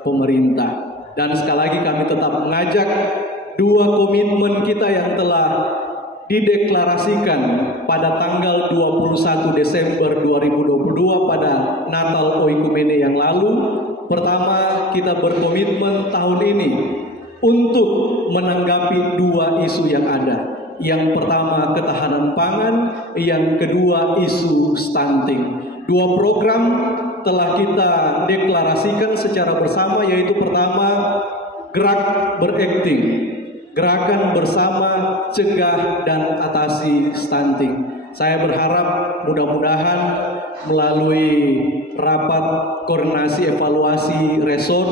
pemerintah. Dan sekali lagi kami tetap mengajak 2 komitmen kita yang telah dideklarasikan pada tanggal 21 Desember 2022 pada Natal Oikumene yang lalu. Pertama, kita berkomitmen tahun ini untuk menanggapi 2 isu yang ada. Yang pertama ketahanan pangan, yang kedua isu stunting. 2 program telah kita deklarasikan secara bersama, yaitu pertama gerak berakting, gerakan bersama cegah dan atasi stunting. Saya berharap mudah-mudahan melalui rapat koordinasi evaluasi resort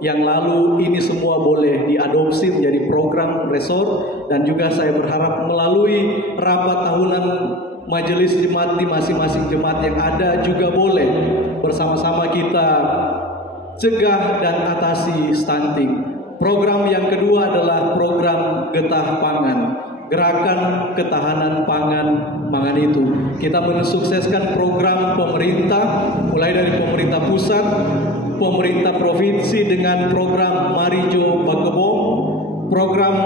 yang lalu ini semua boleh diadopsi menjadi program resort, dan juga saya berharap melalui rapat tahunan majelis jemaat di masing-masing jemaat yang ada juga boleh bersama-sama kita cegah dan atasi stunting. Program yang kedua adalah program Getah Pangan, Gerakan Ketahanan Pangan Manganitu. Kita mensukseskan program pemerintah, mulai dari pemerintah pusat, pemerintah provinsi dengan program Marijo Bakebong, program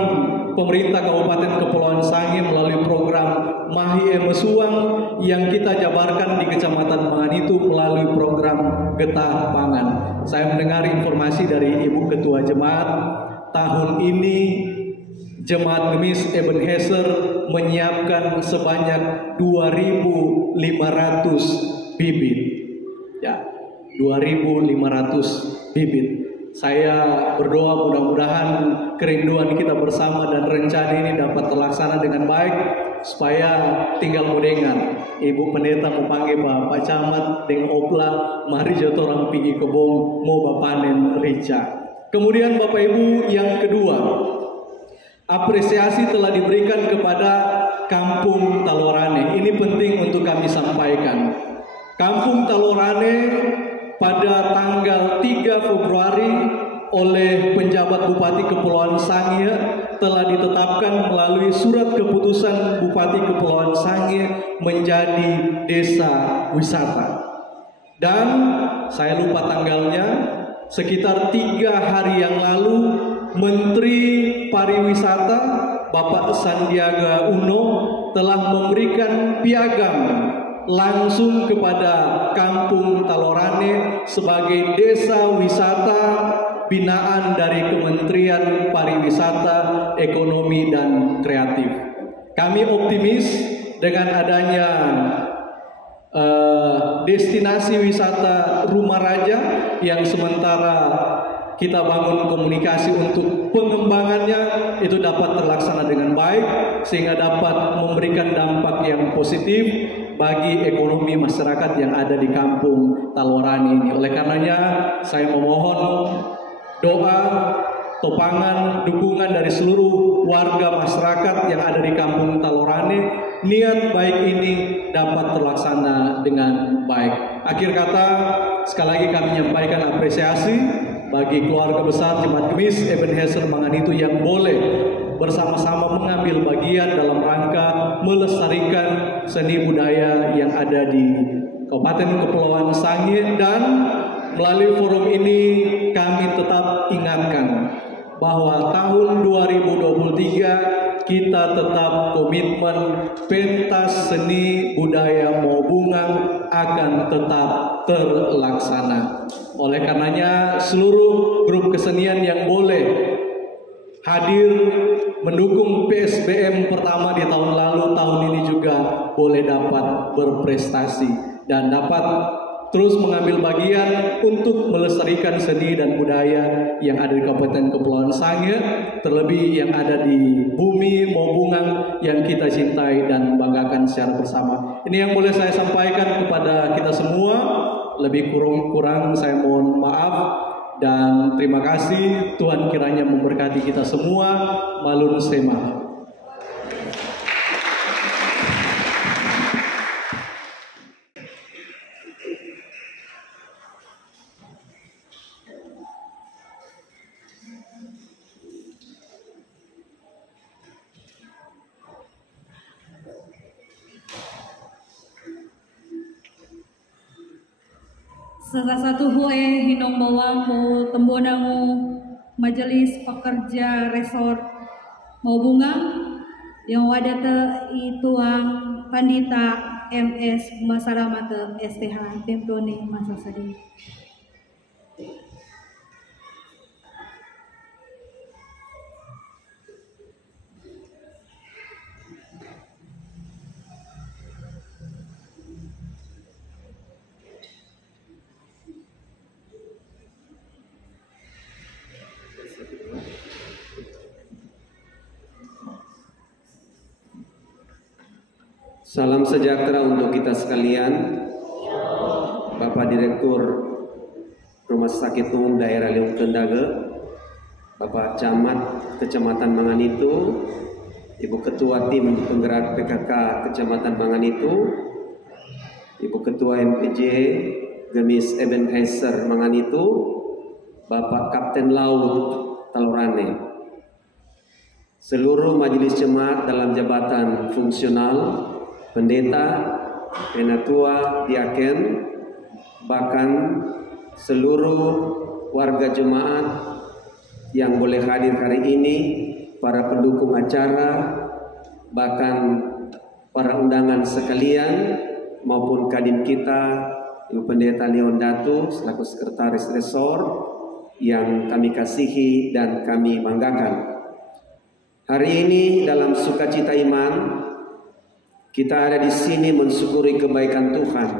pemerintah Kabupaten Kepulauan Sangi melalui program Mahi Mesuang yang kita jabarkan di Kecamatan Manganitu melalui program Getah Pangan. Saya mendengar informasi dari Ibu Ketua Jemaat, tahun ini Jemaat Gemis Ebenezer menyiapkan sebanyak 2.500 bibit. Ya, 2.500 bibit. Saya berdoa mudah-mudahan kerinduan kita bersama dan rencana ini dapat terlaksana dengan baik, supaya tinggal mau dengar Ibu Pendeta mau panggil Pak Camat dengan Opla, mari joto orang pergi kebong mau bapanen rica. Kemudian Bapak Ibu, yang kedua, apresiasi telah diberikan kepada Kampung Talorane. Ini penting untuk kami sampaikan. Kampung Talorane pada tanggal 3 Februari oleh penjabat Bupati Kepulauan Sangihe telah ditetapkan melalui surat keputusan Bupati Kepulauan Sangihe menjadi desa wisata. Dan saya lupa tanggalnya, sekitar 3 hari yang lalu Menteri Pariwisata Bapak Sandiaga Uno telah memberikan piagam langsung kepada Kampung Talorane sebagai desa wisata binaan dari Kementerian Pariwisata, Ekonomi dan Kreatif. Kami optimis dengan adanya destinasi wisata Rumah Raja yang sementara kita bangun komunikasi untuk pengembangannya itu dapat terlaksana dengan baik sehingga dapat memberikan dampak yang positif bagi ekonomi masyarakat yang ada di Kampung Talorane ini. Oleh karenanya saya memohon doa, topangan, dukungan dari seluruh warga masyarakat yang ada di Kampung Talorane. Niat baik ini dapat terlaksana dengan baik. Akhir kata, sekali lagi kami menyampaikan apresiasi bagi keluarga besar Jemaat Gemis Ebenezer Manganitu yang boleh bersama-sama mengambil bagian dalam rangka melestarikan seni budaya yang ada di Kabupaten Kepulauan Sangihe. Dan melalui forum ini kami tetap ingatkan bahwa tahun 2023 kita tetap komitmen pentas seni budaya Maubungang akan tetap terlaksana. Oleh karenanya seluruh grup kesenian yang boleh hadir mendukung PSBM pertama di tahun lalu, tahun ini juga boleh dapat berprestasi dan dapat terus mengambil bagian untuk melestarikan seni dan budaya yang ada di Kabupaten Kepulauan Sangihe, terlebih yang ada di bumi Maubungang yang kita cintai dan banggakan secara bersama. Ini yang boleh saya sampaikan kepada kita semua. Lebih kurang saya mohon maaf dan terima kasih. Tuhan kiranya memberkati kita semua. Malun Sema. Salah satu hue hinong bawang mo tembonango Majelis Pekerja Resort Maubungang yang wadata ituang Pandita MS Masaramata STH Temtone Masa Sadi. Salam sejahtera untuk kita sekalian. Bapak Direktur Rumah Sakit Umum Daerah Liung Tendaga, Bapak Camat Kecamatan Manganitu, Ibu Ketua Tim Penggerak PKK Kecamatan Manganitu, Ibu Ketua MPJ Gemis Ebenezer Manganitu, Bapak Kapten Laut Talorane, seluruh majelis jemaat dalam jabatan fungsional, pendeta, penatua, diaken, bahkan seluruh warga jemaat yang boleh hadir hari ini, para pendukung acara, bahkan para undangan sekalian, maupun kadin kita, Ibu Pendeta Leon Datu, selaku Sekretaris Resort, yang kami kasihi dan kami banggakan. Hari ini dalam sukacita iman, kita ada di sini mensyukuri kebaikan Tuhan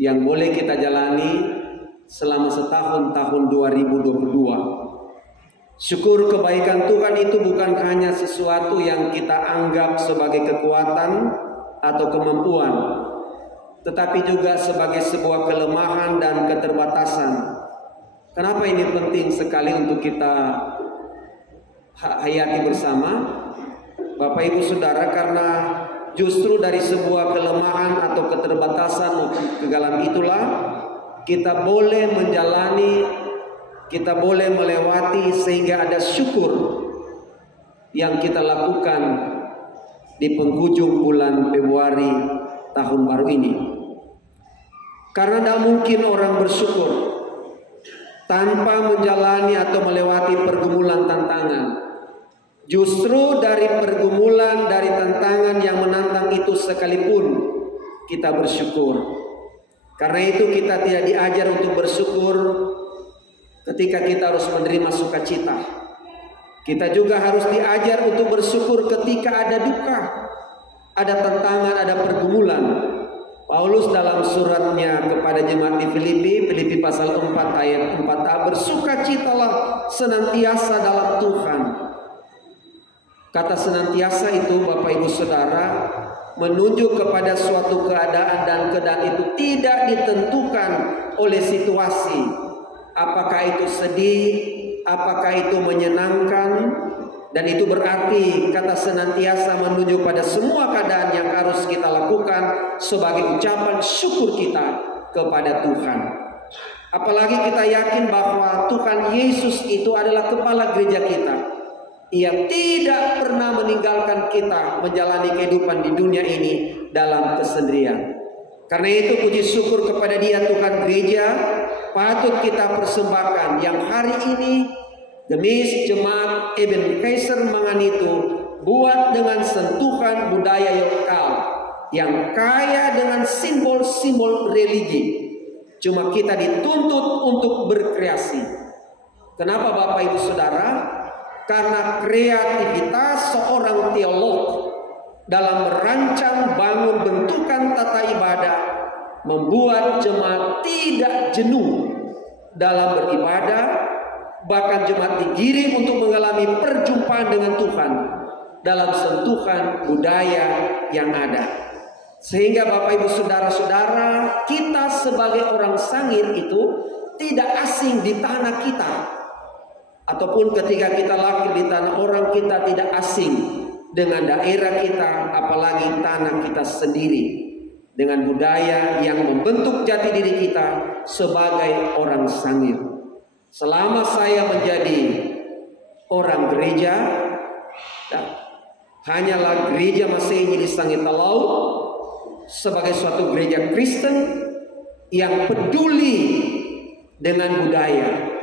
yang boleh kita jalani selama setahun tahun 2022. Syukur kebaikan Tuhan itu bukan hanya sesuatu yang kita anggap sebagai kekuatan atau kemampuan, tetapi juga sebagai sebuah kelemahan dan keterbatasan. Kenapa ini penting sekali untuk kita hayati bersama? Bapak Ibu Saudara, karena justru dari sebuah kelemahan atau keterbatasan maupun kegagalan itulah kita boleh menjalani, kita boleh melewati sehingga ada syukur yang kita lakukan di penghujung bulan Februari tahun baru ini. Karena tidak mungkin orang bersyukur tanpa menjalani atau melewati pergumulan tantangan. Justru dari pergumulan, dari tantangan yang menantang itu sekalipun kita bersyukur. Karena itu kita tidak diajar untuk bersyukur ketika kita harus menerima sukacita. Kita juga harus diajar untuk bersyukur ketika ada duka, ada tantangan, ada pergumulan. Paulus dalam suratnya kepada jemaat di Filipi pasal 4 ayat 4a, bersukacitalah senantiasa dalam Tuhan. Kata senantiasa itu, Bapak Ibu Saudara, menunjuk kepada suatu keadaan, dan keadaan itu tidak ditentukan oleh situasi. Apakah itu sedih, apakah itu menyenangkan, dan itu berarti kata senantiasa menunjuk pada semua keadaan yang harus kita lakukan sebagai ucapan syukur kita kepada Tuhan. Apalagi kita yakin bahwa Tuhan Yesus itu adalah kepala gereja kita. Ia tidak pernah meninggalkan kita menjalani kehidupan di dunia ini dalam kesendirian. Karena itu puji syukur kepada Dia Tuhan gereja patut kita persembahkan yang hari ini Gemis Jemaat Ebenezer Manganitu buat dengan sentuhan budaya lokal yang kaya dengan simbol-simbol religi. Cuma kita dituntut untuk berkreasi. Kenapa Bapak Ibu Saudara? Karena kreativitas seorang teolog dalam merancang bangun bentukan tata ibadah membuat jemaat tidak jenuh dalam beribadah, bahkan jemaat digiring untuk mengalami perjumpaan dengan Tuhan dalam sentuhan budaya yang ada. Sehingga Bapak Ibu Saudara-saudara, kita sebagai orang Sangir itu tidak asing di tanah kita. Ataupun ketika kita lahir di tanah orang, kita tidak asing dengan daerah kita, apalagi tanah kita sendiri, dengan budaya yang membentuk jati diri kita sebagai orang Sangir. Selama saya menjadi orang gereja, hanyalah gereja Masehi di Sangir Talau sebagai suatu gereja Kristen yang peduli dengan budaya.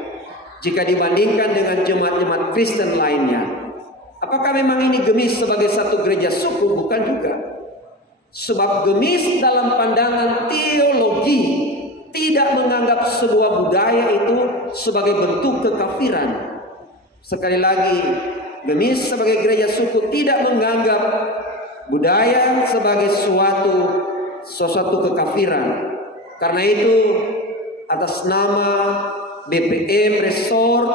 Jika dibandingkan dengan jemaat-jemaat Kristen lainnya, apakah memang ini Gemis sebagai satu gereja suku? Bukan juga. Sebab Gemis dalam pandangan teologi tidak menganggap sebuah budaya itu sebagai bentuk kekafiran. Sekali lagi, Gemis sebagai gereja suku tidak menganggap budaya sebagai suatu kekafiran. Karena itu, atas nama BPM Resort,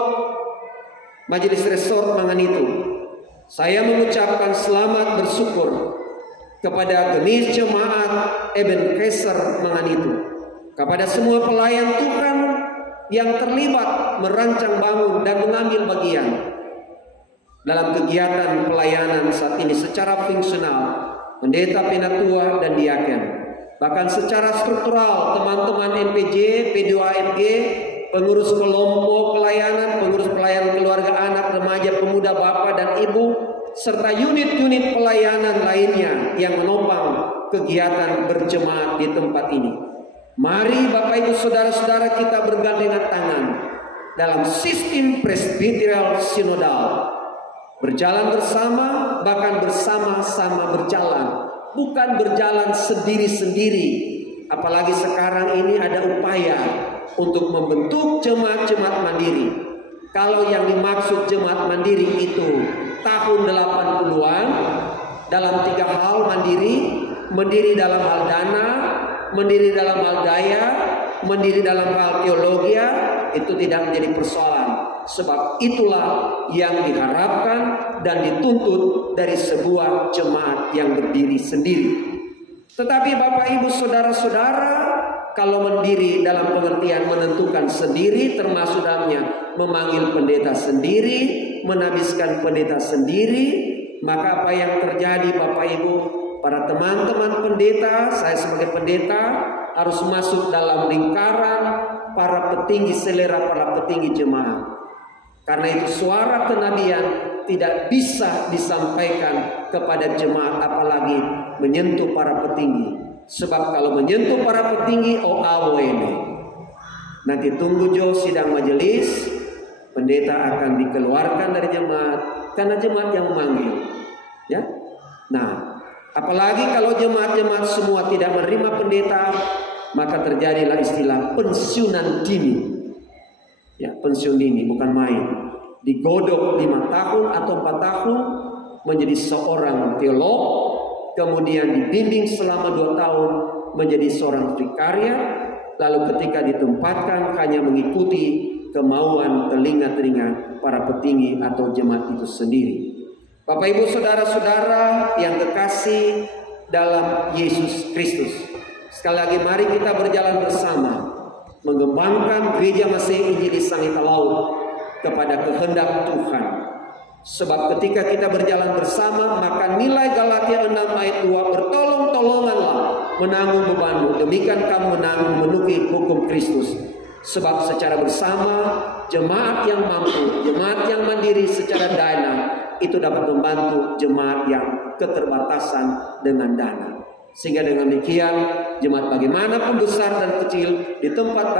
Majelis Resort Manganitu, saya mengucapkan selamat bersyukur kepada Gemis Jemaat Ebenezer Manganitu, kepada semua pelayan Tuhan yang terlibat merancang bangun dan mengambil bagian dalam kegiatan pelayanan saat ini secara fungsional, pendeta, penatua, dan diaken. Bahkan secara struktural, teman-teman MPJ, P2AMG, pengurus kelompok pelayanan, pengurus pelayanan keluarga, anak, remaja, pemuda, bapak dan ibu, serta unit-unit pelayanan lainnya yang menopang kegiatan berjemaat di tempat ini. Mari Bapak Ibu Saudara-saudara kita bergandengan tangan dalam sistem presbiteral sinodal, berjalan bersama, bahkan bersama-sama berjalan, bukan berjalan sendiri-sendiri. Apalagi sekarang ini ada upaya untuk membentuk jemaat-jemaat mandiri. Kalau yang dimaksud jemaat mandiri itu tahun 80-an dalam 3 hal mandiri dalam hal dana, mandiri dalam hal daya, mandiri dalam hal teologi, itu tidak menjadi persoalan. Sebab itulah yang diharapkan dan dituntut dari sebuah jemaat yang berdiri sendiri. Tetapi Bapak Ibu Saudara-saudara, kalau mendiri dalam pengertian menentukan sendiri, termasuk dalamnya memanggil pendeta sendiri, menabiskan pendeta sendiri, maka apa yang terjadi Bapak Ibu, para teman-teman pendeta, saya sebagai pendeta harus masuk dalam lingkaran para petinggi selera, para petinggi jemaat. Karena itu suara kenabian tidak bisa disampaikan kepada jemaat, apalagi menyentuh para petinggi. Sebab kalau menyentuh para petinggi, ini nanti tunggu jauh sidang majelis, pendeta akan dikeluarkan dari jemaat karena jemaat yang memanggil. Ya, nah, apalagi kalau jemaat-jemaat semua tidak menerima pendeta, maka terjadilah istilah pensiunan dini. Ya, pensiun dini bukan main. Digodok 5 tahun atau 4 tahun menjadi seorang teolog, kemudian dibimbing selama 2 tahun menjadi seorang vikariat, lalu ketika ditempatkan hanya mengikuti kemauan telinga-telinga para petinggi atau jemaat itu sendiri. Bapak Ibu saudara-saudara yang terkasih dalam Yesus Kristus, sekali lagi mari kita berjalan bersama mengembangkan gereja Masih Injilis Sangita Laut kepada kehendak Tuhan. Sebab ketika kita berjalan bersama, maka nilai Galatia 6 ayat 2, bertolong-tolonganlah menanggung bebanmu, demikian kamu menanggung memenuhi hukum Kristus. Sebab secara bersama, jemaat yang mampu, jemaat yang mandiri secara dana, itu dapat membantu jemaat yang keterbatasan dengan dana. Sehingga dengan demikian, jemaat bagaimanapun besar dan kecil, di tempat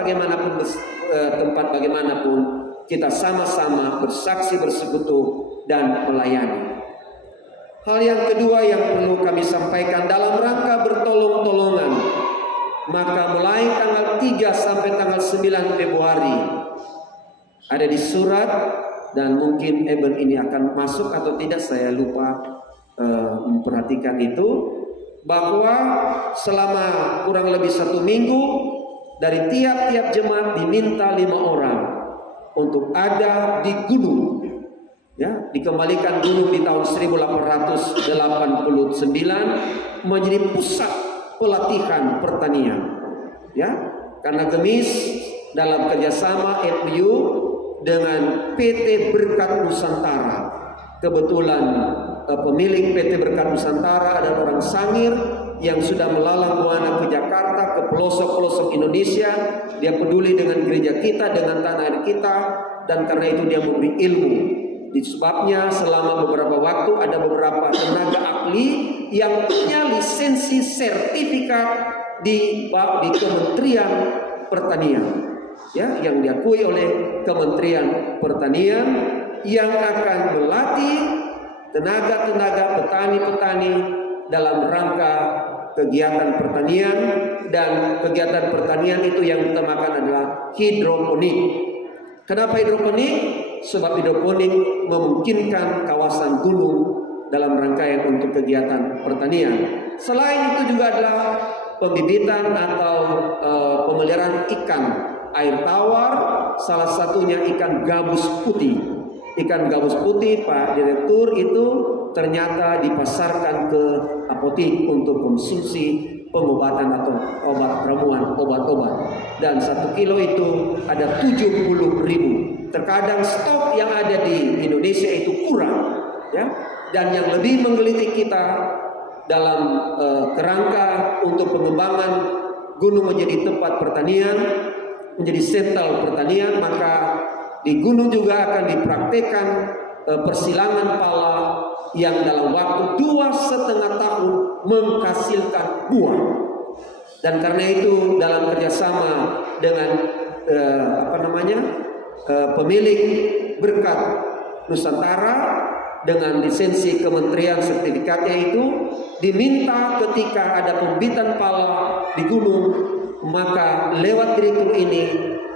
bagaimanapun, kita sama-sama bersaksi, bersekutu, dan melayani. Hal yang kedua yang perlu kami sampaikan dalam rangka bertolong-tolongan, maka mulai tanggal 3 sampai tanggal 9 Februari ada di surat, dan mungkin Eben ini akan masuk atau tidak, saya lupa memperhatikan itu, bahwa selama kurang lebih 1 minggu dari tiap-tiap jemaat diminta 5 orang untuk ada di gunung. Ya, dikembalikan gunung di tahun 1889 menjadi pusat pelatihan pertanian. Ya, karena Gemis dalam kerjasama FBU dengan PT Berkat Nusantara, kebetulan pemilik PT Berkat Nusantara adalah orang Sangir yang sudah melalang buana ke Jakarta, ke pelosok-pelosok Indonesia. Dia peduli dengan gereja kita, dengan tanah air kita, dan karena itu dia memberi ilmu. Disebabnya selama beberapa waktu ada beberapa tenaga ahli yang punya lisensi sertifikat di Kementerian Pertanian, ya, yang diakui oleh Kementerian Pertanian, yang akan melatih tenaga-tenaga petani-petani dalam rangka kegiatan pertanian. Dan kegiatan pertanian itu yang utamakan adalah hidroponik. Kenapa hidroponik? Sebab hidroponik memungkinkan kawasan gunung dalam rangkaian untuk kegiatan pertanian. Selain itu juga adalah pembibitan atau pemeliharaan ikan air tawar, salah satunya ikan gabus putih. Ikan gabus putih, Pak Direktur, itu ternyata dipasarkan ke apotek untuk konsumsi pengobatan atau obat ramuan, obat-obat. Dan 1 kilo itu ada 70.000. Terkadang stok yang ada di Indonesia itu kurang, ya. Dan yang lebih menggelitik kita dalam kerangka untuk pengembangan gunung menjadi tempat pertanian, menjadi sentra pertanian, maka di gunung juga akan dipraktekkan persilangan pala yang dalam waktu 2,5 tahun menghasilkan buah. Dan karena itu dalam kerjasama dengan pemilik Berkat Nusantara dengan lisensi kementerian sertifikatnya itu, diminta ketika ada pembibitan pala di gunung, maka lewat direktur ini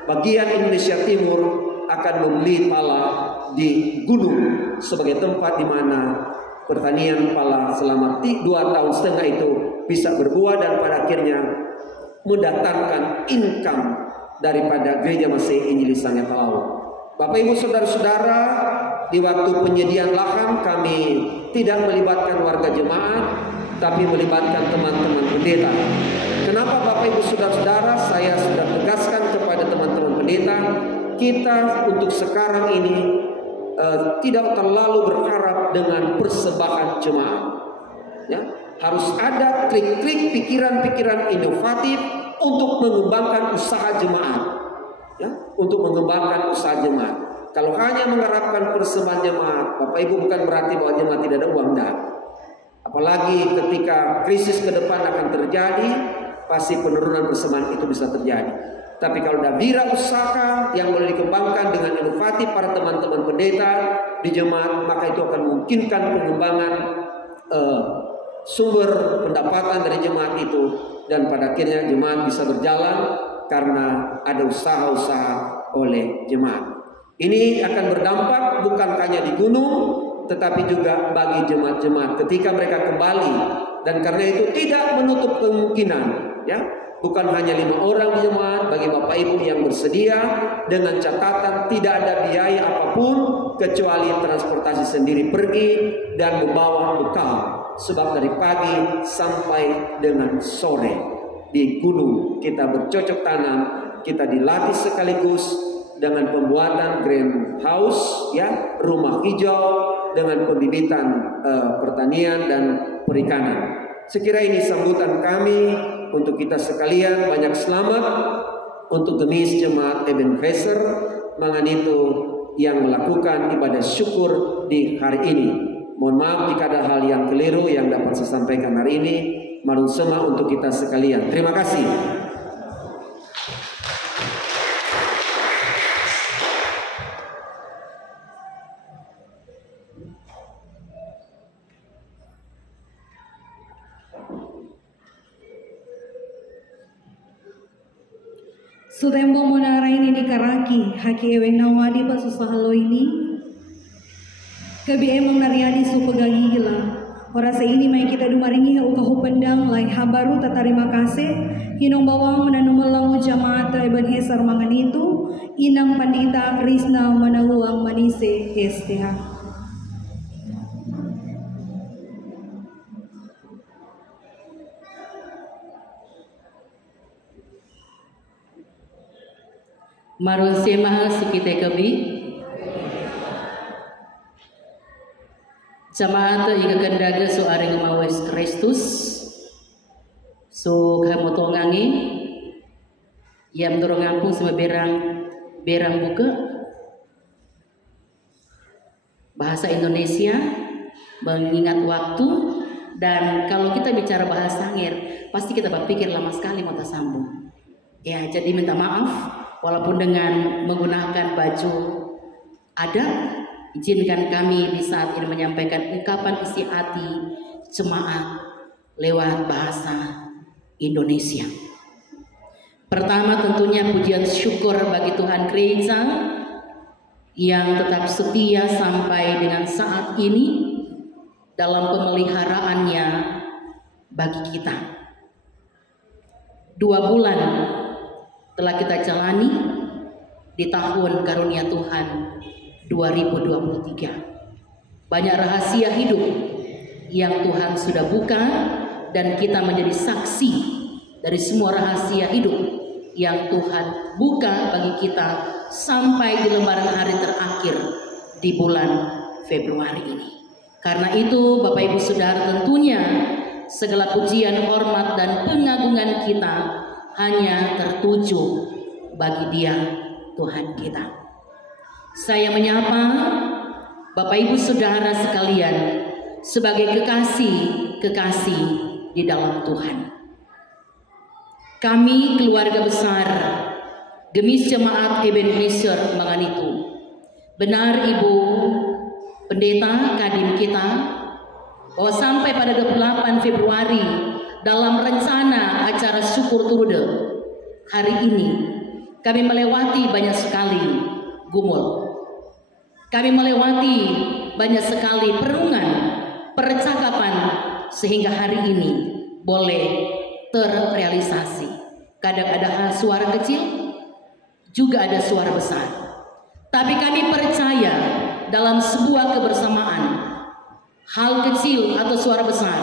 bagian Indonesia Timur akan membeli pala di gunung sebagai tempat di mana pertanian pala selama 2,5 tahun itu bisa berbuah dan pada akhirnya mendatangkan income daripada gereja Masih Injilis Sangita Laut. Bapak Ibu saudara-saudara, di waktu penyediaan lahan kami tidak melibatkan warga jemaat, tapi melibatkan teman-teman pendeta. Kenapa Bapak Ibu saudara-saudara? Saya sudah tegaskan kepada teman-teman pendeta, kita untuk sekarang ini tidak terlalu berharap dengan persembahan jemaat. Ya, harus ada trik-trik pikiran-pikiran inovatif untuk mengembangkan usaha jemaat. Ya, untuk mengembangkan usaha jemaat. Kalau hanya mengharapkan persembahan jemaat, Bapak Ibu, bukan berarti bahwa jemaat tidak ada uang, enggak. Apalagi ketika krisis ke depan akan terjadi, pasti penurunan persembahan itu bisa terjadi. Tapi kalau ada wirausaha yang boleh dikembangkan dengan inovatif para teman-teman pendeta di jemaat, maka itu akan memungkinkan pengembangan sumber pendapatan dari jemaat itu, dan pada akhirnya jemaat bisa berjalan karena ada usaha-usaha oleh jemaat. Ini akan berdampak bukan hanya di gunung, tetapi juga bagi jemaat-jemaat ketika mereka kembali. Dan karena itu tidak menutup kemungkinan, ya, bukan hanya 5 orang di jemaat, bagi Bapak Ibu yang bersedia, dengan catatan tidak ada biaya apapun kecuali transportasi sendiri pergi dan membawa bekal. Sebab dari pagi sampai dengan sore di gunung kita bercocok tanam, kita dilatih sekaligus dengan pembuatan greenhouse, ya, rumah hijau, dengan pembibitan pertanian dan perikanan. Sekira ini sambutan kami untuk kita sekalian. Banyak selamat untuk gemis jemaat Ebenezer Manganitu yang melakukan ibadah syukur di hari ini. Mohon maaf jika ada hal yang keliru yang dapat saya sampaikan hari ini. Marun sema untuk kita sekalian. Terima kasih. Sutembo monara ini dikaraki haki eweng nawadi pasusahalo ini kebi emang nariadi supegagi gila orasa ini mai kita dumaringi ukahu pendang lai habaru tatarima kasih hinong bawang menanumelang jamaat Ebenezer Manganitu inang pandita Risna Manahuang Manise STH. Marun semaha sukite kebi jamaat iga kendaga so aring mawes Kristus so kamotongangi yam dorong ampung sama berang buka bahasa Indonesia mengingat waktu. Dan kalau kita bicara bahasa Sangir pasti kita berpikir lama sekali mau tersambung ya, jadi minta maaf. Walaupun dengan menggunakan baju adat, izinkan kami di saat ini menyampaikan ungkapan isi hati jemaat lewat bahasa Indonesia. Pertama tentunya pujian syukur bagi Tuhan Gereja yang tetap setia sampai dengan saat ini dalam pemeliharaannya bagi kita. 2 bulan telah kita jalani di tahun karunia Tuhan 2023. Banyak rahasia hidup yang Tuhan sudah buka dan kita menjadi saksi dari semua rahasia hidup yang Tuhan buka bagi kita sampai di lembaran hari terakhir di bulan Februari ini. Karena itu Bapak Ibu Saudara, tentunya segala pujian, hormat dan pengagungan kita hanya tertuju bagi Dia, Tuhan kita. Saya menyapa Bapak Ibu Saudara sekalian sebagai kekasih di dalam Tuhan. Kami keluarga besar Gemis Jemaat Ebenezer Manganitu, benar Ibu Pendeta Kadim kita, bahwa sampai pada 28 Februari dalam rencana acara syukur Turude hari ini kami melewati banyak sekali gumul. Kami melewati banyak sekali perundungan, percakapan sehingga hari ini boleh terrealisasi. Kadang ada suara kecil, juga ada suara besar. Tapi kami percaya dalam sebuah kebersamaan, hal kecil atau suara besar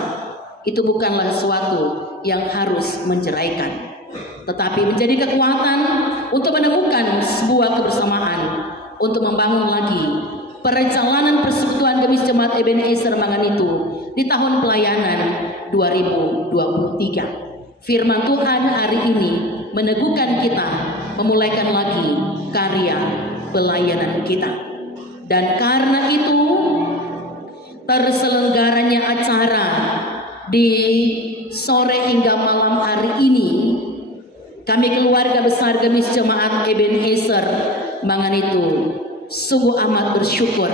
itu bukanlah sesuatu yang harus menceraikan, tetapi menjadi kekuatan untuk menemukan sebuah kebersamaan, untuk membangun lagi perjalanan Persekutuan Gemis Jemaat Ebenezer Manganitu di tahun pelayanan 2023. Firman Tuhan hari ini meneguhkan kita memulaikan lagi karya pelayanan kita. Dan karena itu terselenggaranya acara di sore hingga malam hari ini, kami keluarga besar Gemis Jemaat Ebenezer Manganitu sungguh amat bersyukur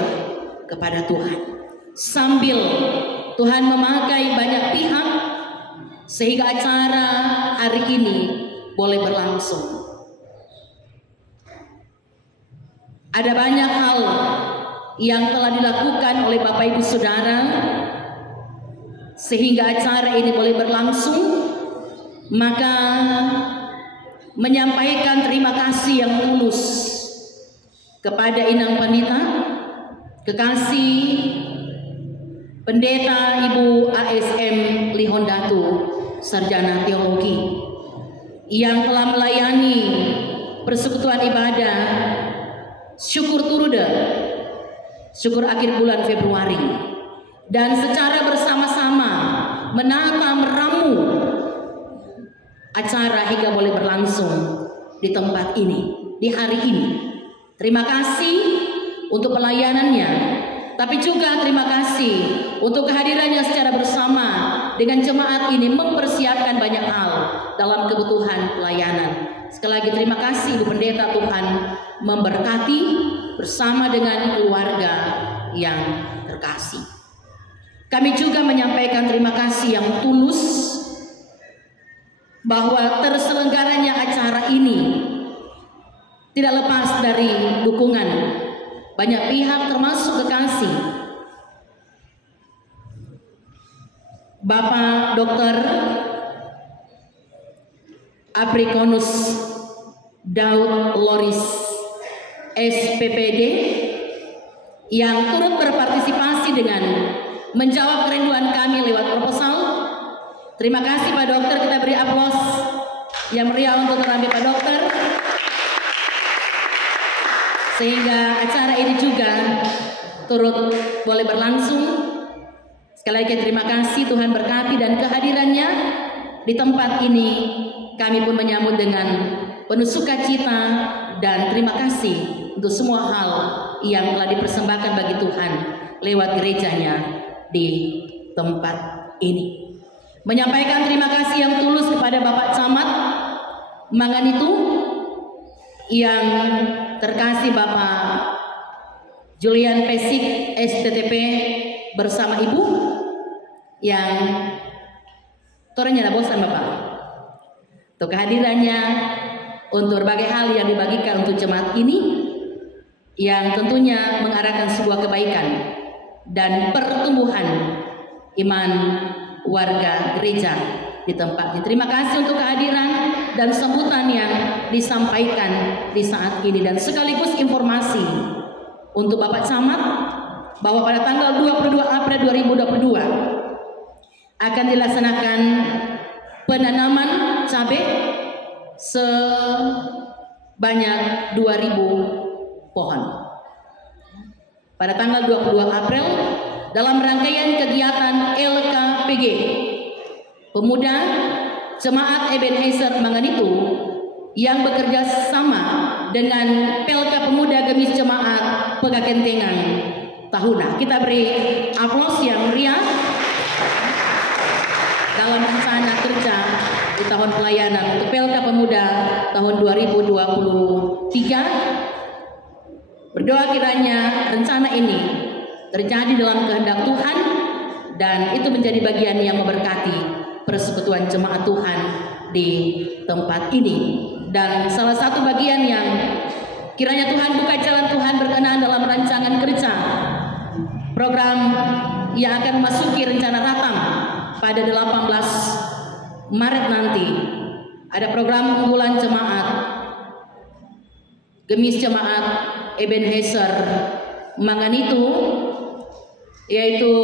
kepada Tuhan. Sambil Tuhan memakai banyak pihak sehingga acara hari ini boleh berlangsung. Ada banyak hal yang telah dilakukan oleh Bapak Ibu Saudara sehingga acara ini boleh berlangsung. Maka menyampaikan terima kasih yang tulus kepada Inang Pendeta, kekasih Pendeta Ibu ASM Lihondatu, Sarjana Teologi, yang telah melayani persekutuan ibadah syukur turuda, syukur akhir bulan Februari, dan secara bersama-sama menata meramu acara hingga boleh berlangsung di tempat ini, di hari ini. Terima kasih untuk pelayanannya, tapi juga terima kasih untuk kehadirannya secara bersama dengan jemaat ini mempersiapkan banyak hal dalam kebutuhan pelayanan. Sekali lagi terima kasih Ibu Pendeta, Tuhan memberkati bersama dengan keluarga yang terkasih. Kami juga menyampaikan terima kasih yang tulus bahwa terselenggaranya acara ini tidak lepas dari dukungan banyak pihak termasuk kekasih Bapak Dr. Apriconius Daud Loris SPPD yang turut berpartisipasi dengan menjawab kerinduan kami lewat proposal. Terima kasih Pak Dokter, kita beri aplaus yang meriah untuk kami Pak Dokter. Sehingga acara ini juga turut boleh berlangsung. Sekali lagi terima kasih, Tuhan berkati, dan kehadirannya di tempat ini kami pun menyambut dengan penuh sukacita dan terima kasih untuk semua hal yang telah dipersembahkan bagi Tuhan lewat gerejanya di tempat ini. Menyampaikan terima kasih yang tulus kepada Bapak Camat Manganitu yang terkasih Bapak Julian Pesik STTP bersama Ibu yang torenya ada bosan Bapak untuk kehadirannya, untuk berbagai hal yang dibagikan untuk jemaat ini yang tentunya mengarahkan sebuah kebaikan dan pertumbuhan iman warga gereja di tempatnya. Terima kasih untuk kehadiran dan sambutan yang disampaikan di saat ini, dan sekaligus informasi untuk Bapak Camat bahwa pada tanggal 22 April 2022 akan dilaksanakan penanaman cabai sebanyak 2.000 pohon. Pada tanggal 22 April dalam rangkaian kegiatan LKPG Pemuda Jemaat Ebenezer Manganitu yang bekerja sama dengan Pelka Pemuda Gemis Jemaat Pegakentengan Tahuna. Kita beri aplaus yang meriah dalam rencana kerja di tahun pelayanan untuk Pelka Pemuda tahun 2023. Berdoa kiranya rencana ini terjadi dalam kehendak Tuhan dan itu menjadi bagian yang memberkati persekutuan jemaat Tuhan di tempat ini. Dan salah satu bagian yang kiranya Tuhan buka jalan, Tuhan berkenan dalam rancangan kerja program yang akan memasuki rencana ratang pada 18 Maret nanti. Ada program unggulan jemaat Gemis Jemaat Ebenezer Manganitu, yaitu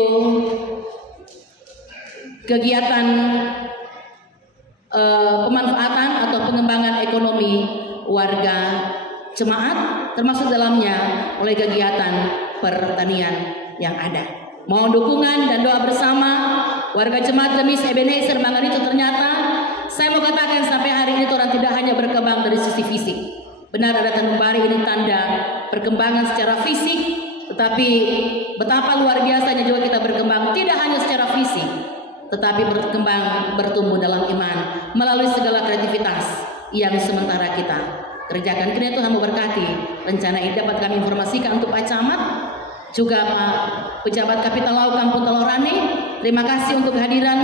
kegiatan pemanfaatan atau pengembangan ekonomi warga jemaat, termasuk dalamnya oleh kegiatan pertanian yang ada. Mohon dukungan dan doa bersama warga jemaat Gemis Ebenezer Manganito. Ternyata saya mau katakan sampai hari ini orang tidak hanya berkembang dari sisi fisik. Benar ada Tanjung Bari ini tanda perkembangan secara fisik, tetapi betapa luar biasanya juga kita berkembang tidak hanya secara fisik, tetapi berkembang, bertumbuh dalam iman melalui segala kreativitas yang sementara kita kerjakan. Kiranya Tuhan memberkati rencana ini dapat kami informasikan untuk Pak Camat, juga Pak Pejabat Kapital Laut Kampung Telorane. Terima kasih untuk kehadiran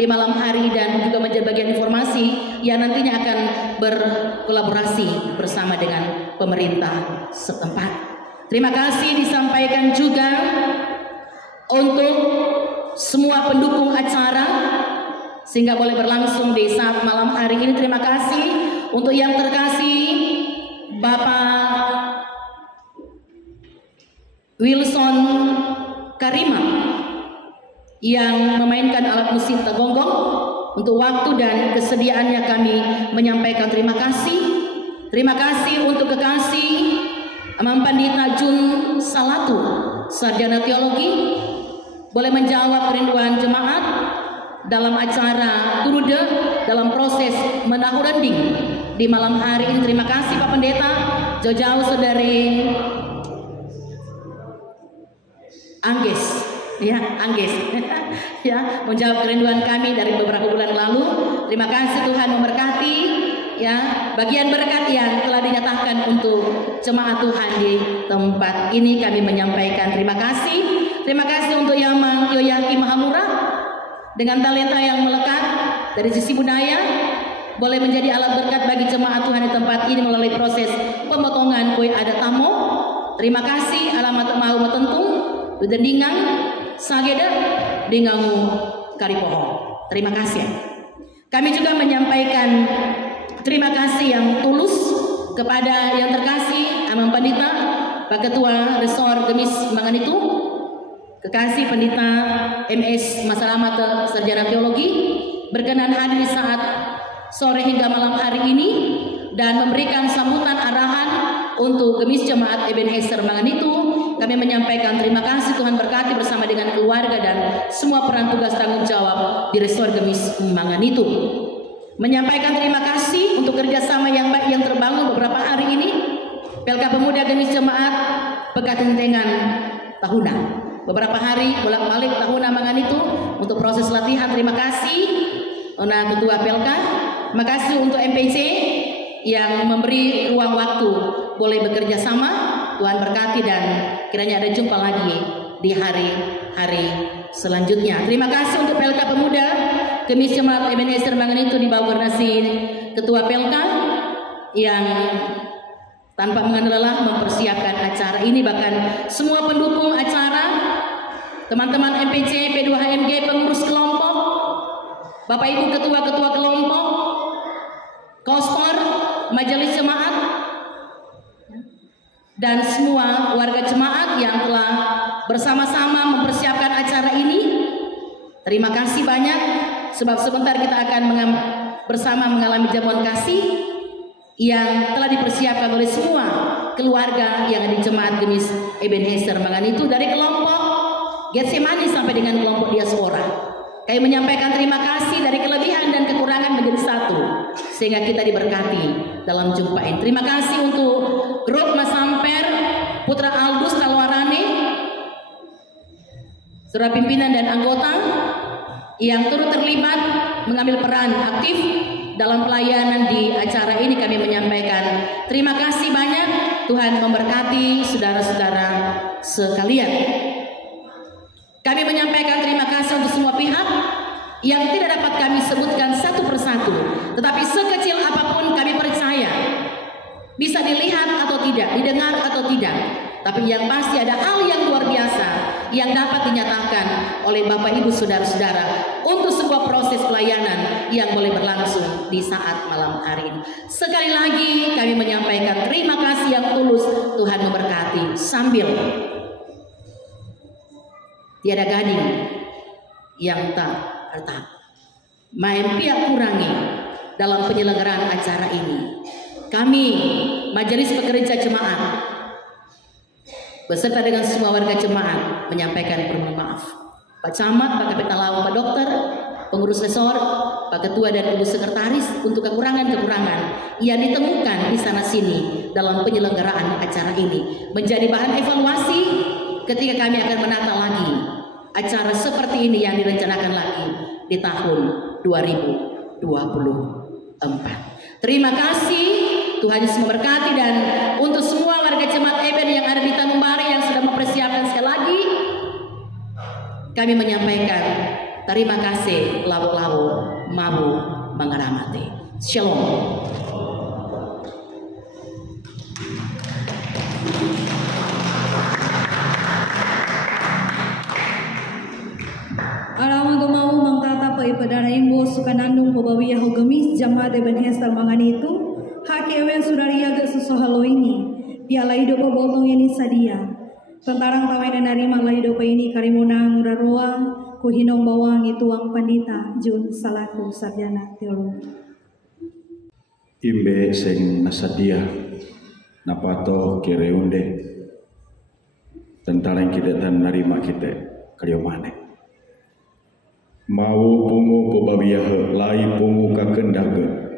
di malam hari dan juga menjadi bagian informasi yang nantinya akan berkolaborasi bersama dengan pemerintah setempat. Terima kasih disampaikan juga untuk semua pendukung acara sehingga boleh berlangsung di saat malam hari ini. Terima kasih untuk yang terkasih Bapak Wilson Karima yang memainkan alat musik tegonggong. Untuk waktu dan kesediaannya kami menyampaikan terima kasih. Terima kasih untuk kekasih Pandita Jun Salatu, sarjana teologi, boleh menjawab kerinduan jemaat dalam acara Turude dalam proses menahu rending di malam hari ini. Terima kasih Pak Pendeta. Jauh-jauh saudari Angges, ya Angges, ya menjawab kerinduan kami dari beberapa bulan lalu. Terima kasih, Tuhan memberkati. Ya, bagian berkat yang telah dinyatakan untuk jemaat Tuhan di tempat ini kami menyampaikan terima kasih. Terima kasih untuk Yamang Yoyaki Mahamura dengan talenta yang melekat dari sisi budaya, boleh menjadi alat berkat bagi jemaat Tuhan di tempat ini melalui proses pemotongan kue adat Tamo. Terima kasih alamat mau metentung Dendingang Sageda Dingangu Karipoho. Terima kasih. Kami juga menyampaikan terima kasih yang tulus kepada yang terkasih Amang Pandita Pak Ketua Resor Gemis Manganitu, kekasih Pendeta MS Masalamata Sarjana Teologi, berkenan hadir di saat sore hingga malam hari ini dan memberikan sambutan arahan untuk Gemis Jemaat Ebenezer Manganitu. Kami menyampaikan terima kasih, Tuhan berkati bersama dengan keluarga dan semua peran tugas tanggung jawab di Resor Gemis Manganitu. Menyampaikan terima kasih untuk kerjasama yang baik yang terbangun beberapa hari ini. PLK Pemuda Gemis Jemaat Pekatentengan Tahuna. Beberapa hari bolak-balik Tahuna Manganitu untuk proses latihan. Terima kasih untuk Ketua PLK. Terima kasih untuk MPC yang memberi ruang waktu boleh bekerja sama. Tuhan berkati dan kiranya ada jumpa lagi di hari-hari selanjutnya. Terima kasih untuk PLK Pemuda Gemis Jemaat Ebenezer Manganitu di bawah koordinasi Ketua PLK yang tanpa mengenal lelah mempersiapkan acara ini, bahkan semua pendukung acara, teman-teman MPC, P2HMG, pengurus kelompok, Bapak Ibu ketua-ketua kelompok, Kostor, Majelis Jemaat, dan semua warga jemaat yang telah bersama-sama mempersiapkan acara ini. Terima kasih banyak, sebab sebentar kita akan bersama mengalami jamuan kasih yang telah dipersiapkan oleh semua keluarga yang di Jemaat Gemis Ebenezer Manganitu, dari kelompok Getsemani sampai dengan kelompok diaspora. Kami menyampaikan terima kasih dari kelebihan dan kekurangan menjadi satu, sehingga kita diberkati dalam jumpa ini. Terima kasih untuk grup Mas Amper, Putra Aldus Talwarane, saudara pimpinan dan anggota yang turut terlibat mengambil peran aktif dalam pelayanan di acara ini. Kami menyampaikan terima kasih banyak. Tuhan memberkati saudara-saudara sekalian. Kami menyampaikan terima kasih untuk semua pihak yang tidak dapat kami sebutkan satu persatu, tetapi sekecil apapun kami percaya bisa dilihat atau tidak, didengar atau tidak, tapi yang pasti ada hal yang luar biasa yang dapat dinyatakan oleh Bapak Ibu saudara-saudara untuk sebuah proses pelayanan yang boleh berlangsung di saat malam hari ini. Sekali lagi kami menyampaikan terima kasih yang tulus. Tuhan memberkati. Sambil tiada gading yang tak retak, main pihak kurangi dalam penyelenggaraan acara ini. Kami Majelis Pekerja Jemaat beserta dengan semua warga jemaat menyampaikan permohonan maaf. Pak Camat, Pak Kapiten Laut, Pak Dokter, pengurus resor, Pak Ketua dan Ibu Sekretaris untuk kekurangan-kekurangan yang ditemukan di sana sini dalam penyelenggaraan acara ini menjadi bahan evaluasi ketika kami akan menata lagi acara seperti ini yang direncanakan lagi di tahun 2024. Terima kasih, Tuhan Yesus memberkati, dan untuk semua warga jemaat Eben yang ada di Tanjung Balai yang sudah mempersiapkan sekali lagi, kami menyampaikan terima kasih, lawu-lawu mabu mengeramati. Shalom. Alam untuk mau mengtata pada imbo sukanandung pebawiyah gemis jamaat Eben Hester mangan itu hakewen suraria gak susohalo ini piala hidup pebotong ini sadia tentarang tawain narima lah hidup ini karimunang raroa kuhinong bawang itu ang pandita jun salaku sarjana teologi imbe sing nasadia napato kireunde tentarang kita dan narima kita kaliomane mau pungu pebawiyah lai pungu kakendaga.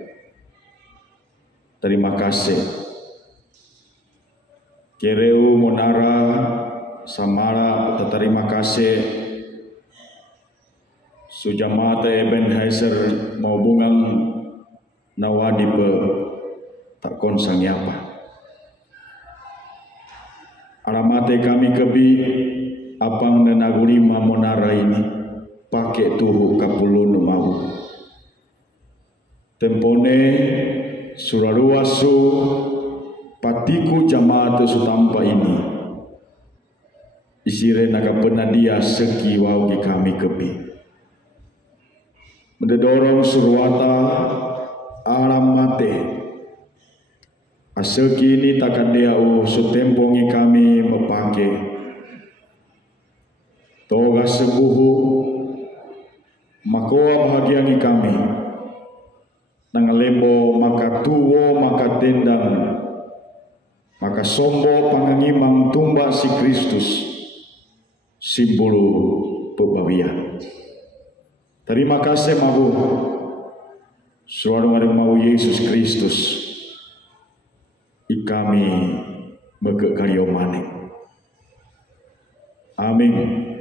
Terima kasih. Kereu monara samara terima kasih. Sujamata Eben Hester mau bungang nawadi pe tak konsang apa. Alamate kami kebi apang dan agulima monara ini pakai tuhu kapulun mau tempone suraruasu patiku jamaat sutampa ini isire naga penadia seki waugi kami kepi mendorong surwata alam mate aseki ini takkan dia sutempongi kami mepake toga sebuhu makoa bahagiangi kami nangalembo maka tuwo maka tendang maka sombo pangangimang tumba si Kristus simbolo pebawiyah. Terima kasih mabu suara mau Yesus Kristus ikami megek karyomane. Amin.